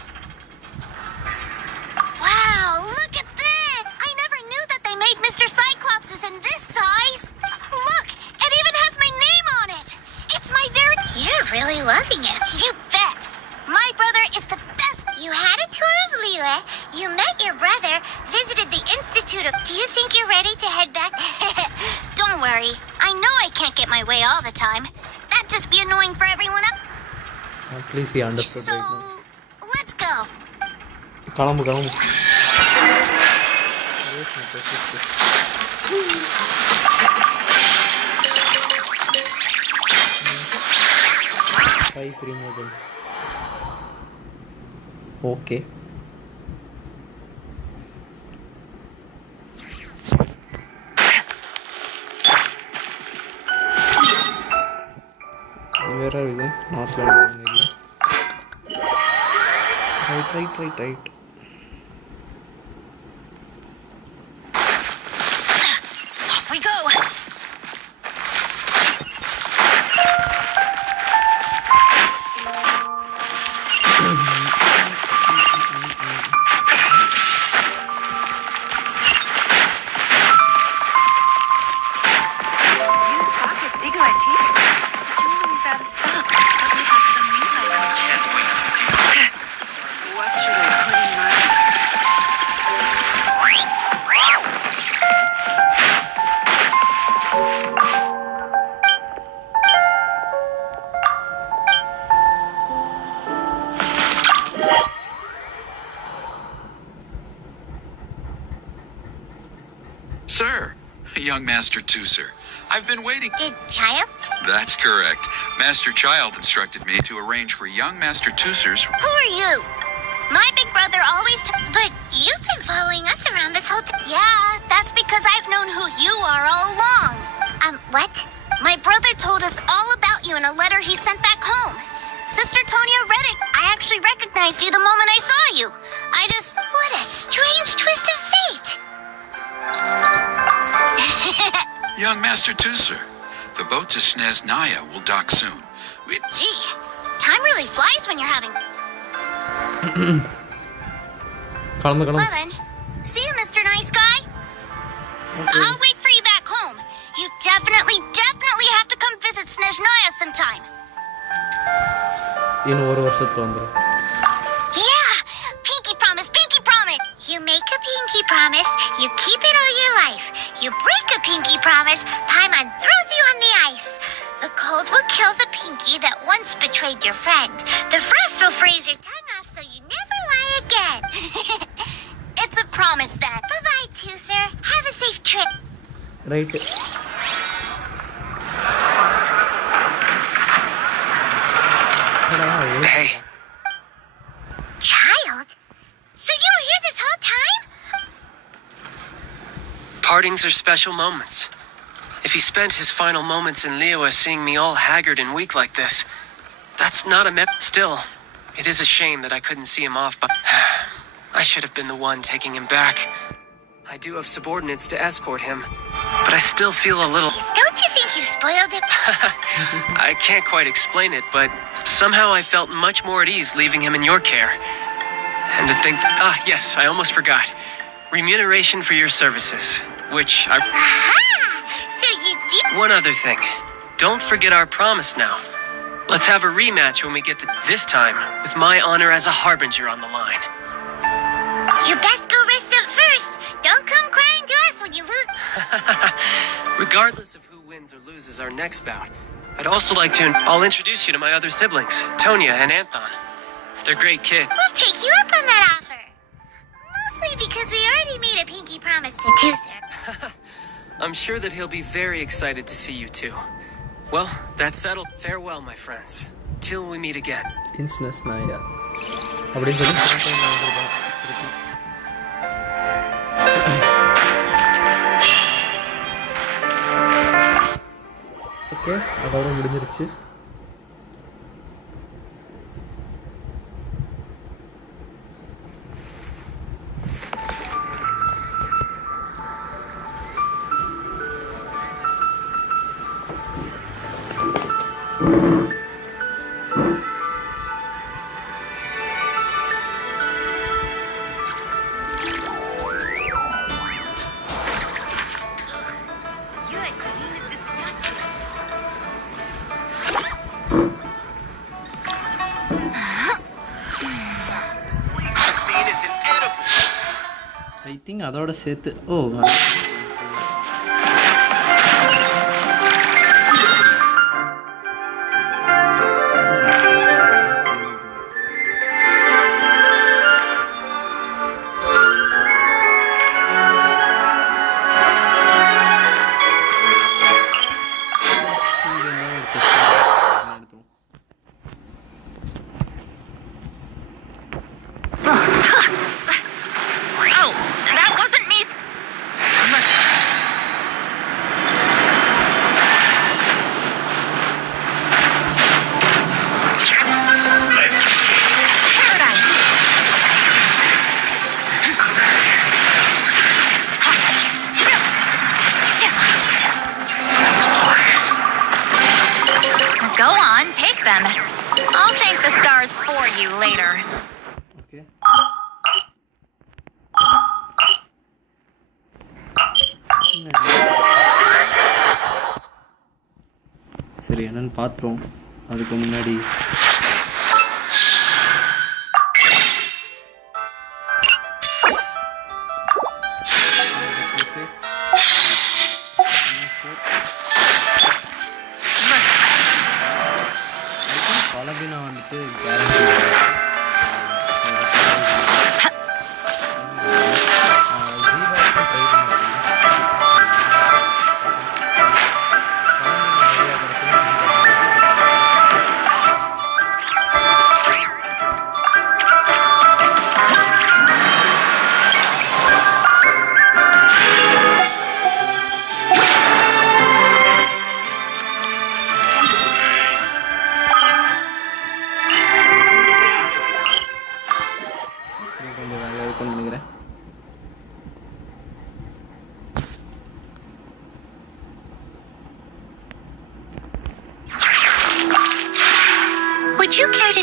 Wow, look at this! I never knew that they made Mr. Cyclopses in this size. Look, it even has my name on it. It's my very... You're really loving it. You bet. My brother is the best. You had a tour of Liyue, you met your brother, visited the Institute of... Do you think you're ready to head back? Don't worry. I know I can't get my way all the time. That'd just be annoying for everyone else. Please, he understood So, right now. let's go. Kalambu. 5 removals. Okay. Where are we then? Not landing again. Right. Off we go. New stock at Zigo Antiques. Jewelry's out of stock, but we have some new items. Can't wait to see them. What should I put in my... Young Master Tooser. I've been waiting. Did Child? That's correct. Master Child instructed me to arrange for young Master Tooser's... Who are you? My big brother always But you've been following us around this whole time. Yeah, that's because I've known who you are all along. What? My brother told us all about you in a letter he sent back home. Sister Tonya read it. I actually recognized you the moment I saw you. What a strange twist of fate. Young Master Tooser, the boat to Snezhnaya will dock soon. Gee, time really flies when you're having... Well then, see you, Mr. Nice Guy. Okay. I'll wait for you back home. You definitely have to come visit Snezhnaya sometime. In ஒரு வருஷத்துல வந்துரும். Yeah, pinky promise. You make a pinky promise, you keep it all your life. You break a pinky promise, Paimon throws you on the ice. The cold will kill the pinky that once betrayed your friend. The frost will freeze your tongue off so you never lie again. It's a promise then. Bye-bye, Tooser. Have a safe trip. Right. Hey. Child? So you were here this whole time? Partings are special moments. If he spent his final moments in Liyue seeing me all haggard and weak like this, that's not a Still, it is a shame that I couldn't see him off, but I should have been the one taking him back. I do have subordinates to escort him, but I still feel a little... Don't you think you spoiled him? I can't quite explain it, but somehow I felt much more at ease leaving him in your care. And to think... yes, I almost forgot. Remuneration for your services, which I... Aha! So you did... One other thing. Don't forget our promise now. Let's have a rematch when we get this time, with my honor as a harbinger on the line. You best go rest up first. Don't come crying to us when you lose... Regardless of who wins or loses our next bout, I'd also like to... I'll introduce you to my other siblings, Tonya and Anthon. They're great kids. We'll take you up on that offer. Mostly because we already made a pinky promise to Tooser. I'm sure that he'll be very excited to see you too. Well, that's settled. Farewell, my friends. Till we meet again. In Snezhnaya. அப்படின்னு சொல்லி okay அதோட முடிஞ்சிருச்சு. I think அதோட சேர்த்து I'll thank the stars for you later. Okay. சரி என்னன்னு பார்த்தோம். அதுக்கு முன்னாடி பலபினா வந்துட்டு guarantee Would you care to...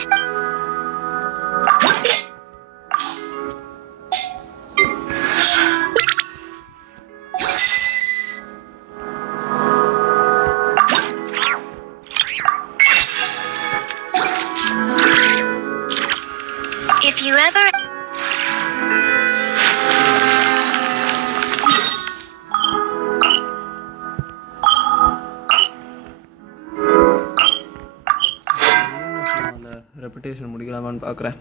If you ever... reputation முடிக்கலாமான்னு பார்க்குறேன்.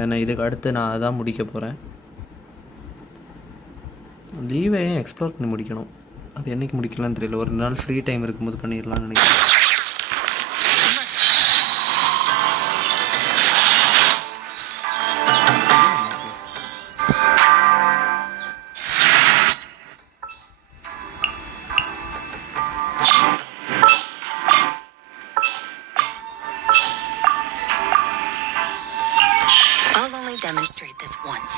ஏன்னா இதுக்கு அடுத்து நான் அதான் முடிக்க போகிறேன். லீவையும் எக்ஸ்ப்ளோர் பண்ணி முடிக்கணும். அது என்றைக்கு முடிக்கலான்னு தெரியல. ஒரு நாள் ஃப்ரீ டைம் இருக்கும்போது பண்ணிடலாம்னு நினைக்கிறேன். Demonstrate this once.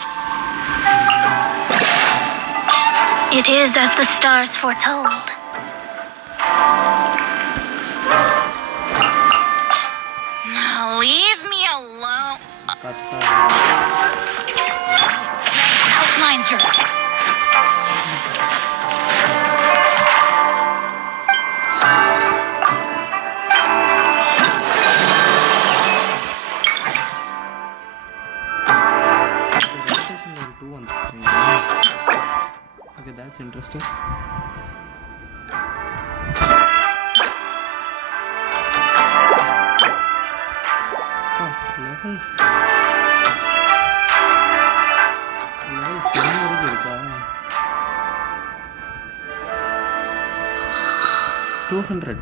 It is as the stars foretold. Now leave me alone. Outlines your... Okay, that's interesting. Oh, level 10 வரைக்கும் இருக்கா? 200.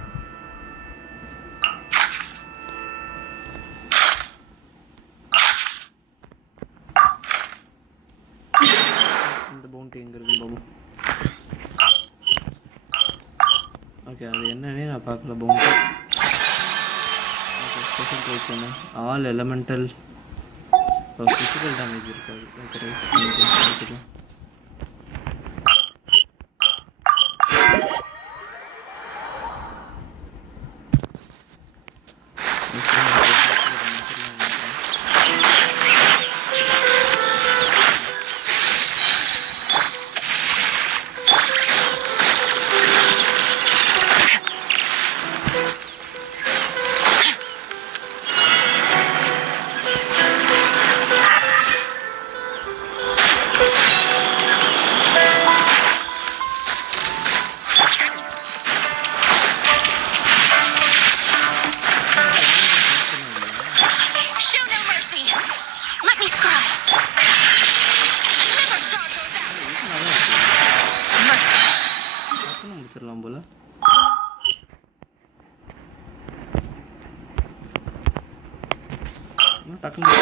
இந்த பவுண்டி எங்கே இருக்கு பாபு? ஓகே, அது என்னன்னே நான் பார்க்கல. பவுண்டி ஓகே, ஸ்பெஷல் ட்ரைட்ஸ் என்ன? ஆல் எலமெண்டல் ஃபிசிக்கல் டேமேஜ் இருக்காது. Okay, right. முடிச்சிடலாம் போல. டக்குனு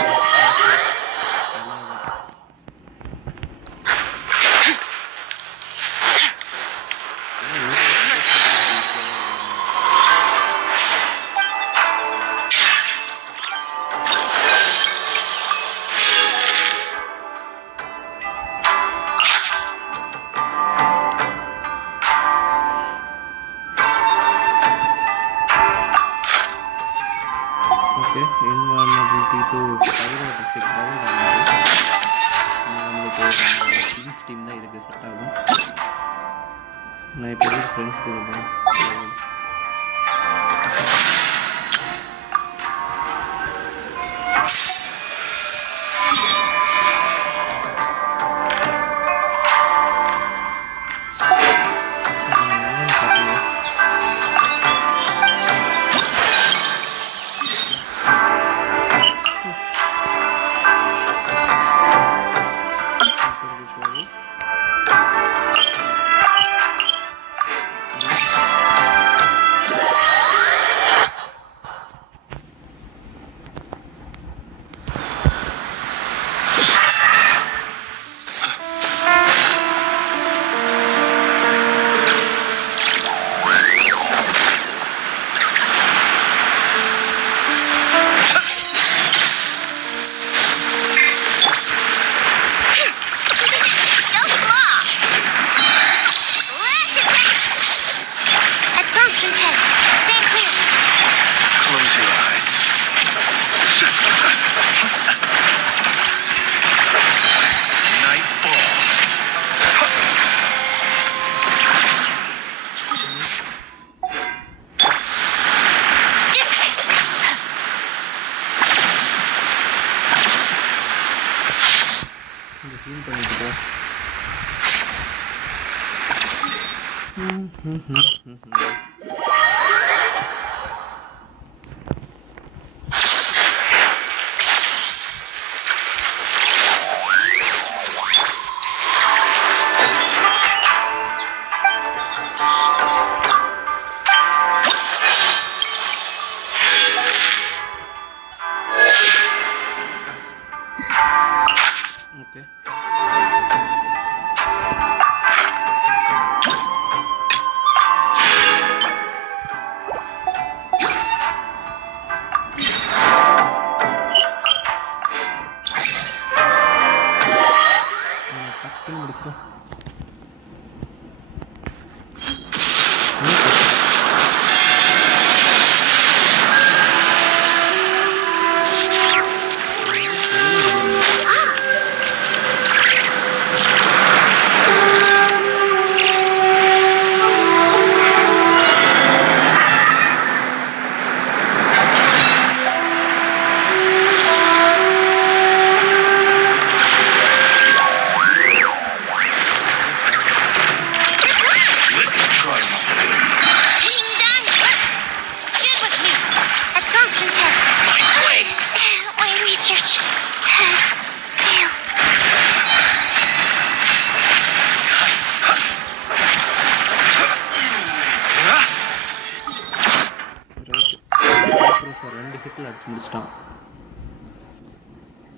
invulnerability to pyrotic நம்மளுக்கு ஃப்ரெண்ட்ஸ் டீம் தான் இதுக்கு செட் ஆகும். நான் இப்போ ஃப்ரெண்ட்ஸ் கூட போகிறேன்.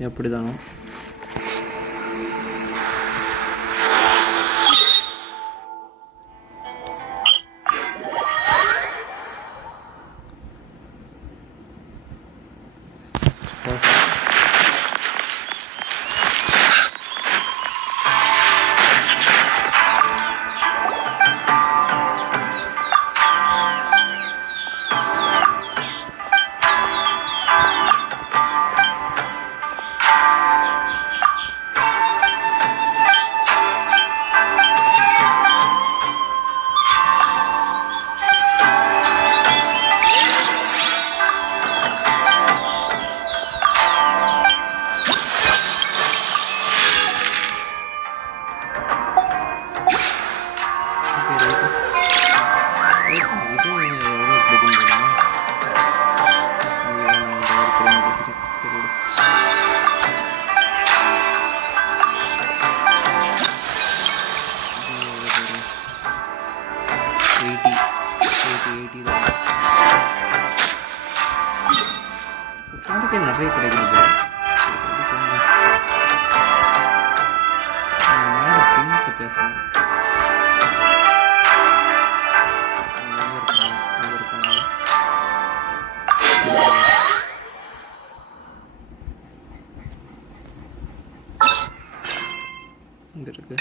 எப்படிதானோ நிறைய கிடைக்குது. பேசணும் இங்க இருக்கு.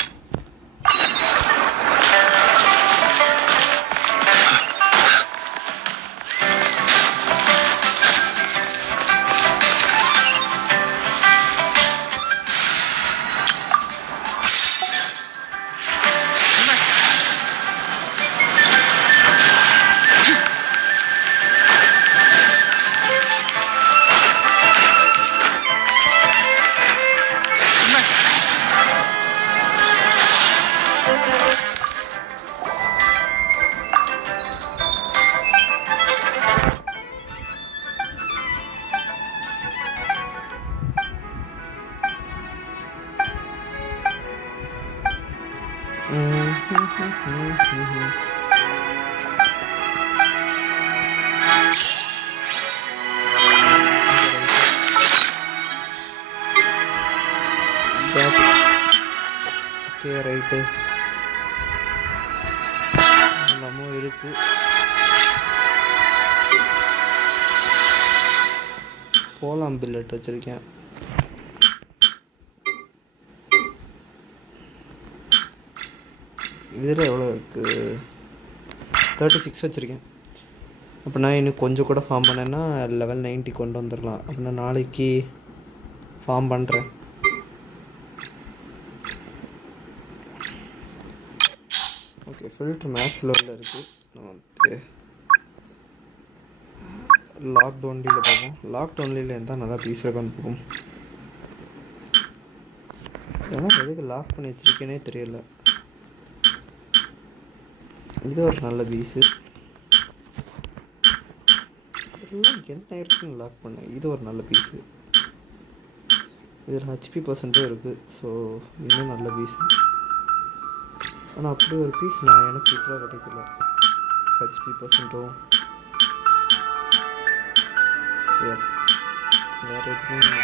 ஓகே ரைட்டு எல்லாமும் இருக்கு. போலாம் பில்லட் வச்சிருக்கேன். இதில் எவ்வளோ இருக்குது? 36 வச்சுருக்கேன். அப்போ நான் இன்னும் கொஞ்சம் கூட ஃபார்ம் பண்ணேன்னா level 90 கொண்டு வந்துடலாம். அப்போ நான் நாளைக்கு ஃபார்ம் பண்ணுறேன். ஓகே ஃபில்ட்ரு மேக்ஸ் லெவலில் இருக்குது. நான் வந்து லாக்ட் ஒன்லியில் பார்ப்போம். லாக்ட் ஒன்லியில் இருந்தால் நல்லா பீஸ் இருக்கான்னு பார்ப்போம். ஏன்னா எதுக்கு லாக் பண்ணி வச்சுருக்கேனே தெரியல. இது ஒரு நல்ல பீஸு. இதெல்லாம் என்ன இருக்குன்னு லாக் பண்ணேன். இது ஒரு நல்ல பீஸு. இதில் ஹெச்பி பர்சன்ட்டும் இருக்குது. ஸோ இன்னும் நல்ல பீஸு. ஆனால் அப்படி ஒரு பீஸ் எனக்கு இதில் கிடைக்கல. ஹெச்பி பர்சன்ட்டும் வேறு எதுவுமே இல்லை.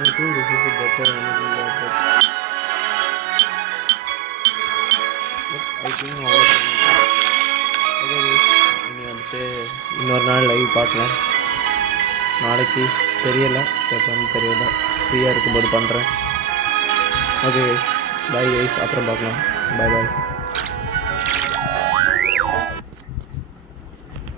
I think this is a better energy level. But I think இனி வந்துட்டு இன்னொரு நாள் லைவ் பார்க்கலாம். நாளைக்கு தெரியலை, எப்போன்னு தெரியலை. ஃப்ரீயாக இருக்கும்போது பண்ணுறேன். ஓகே கைஸ், பாய் கைஸ், அப்புறம் பார்க்கலாம். பாய் பாய்.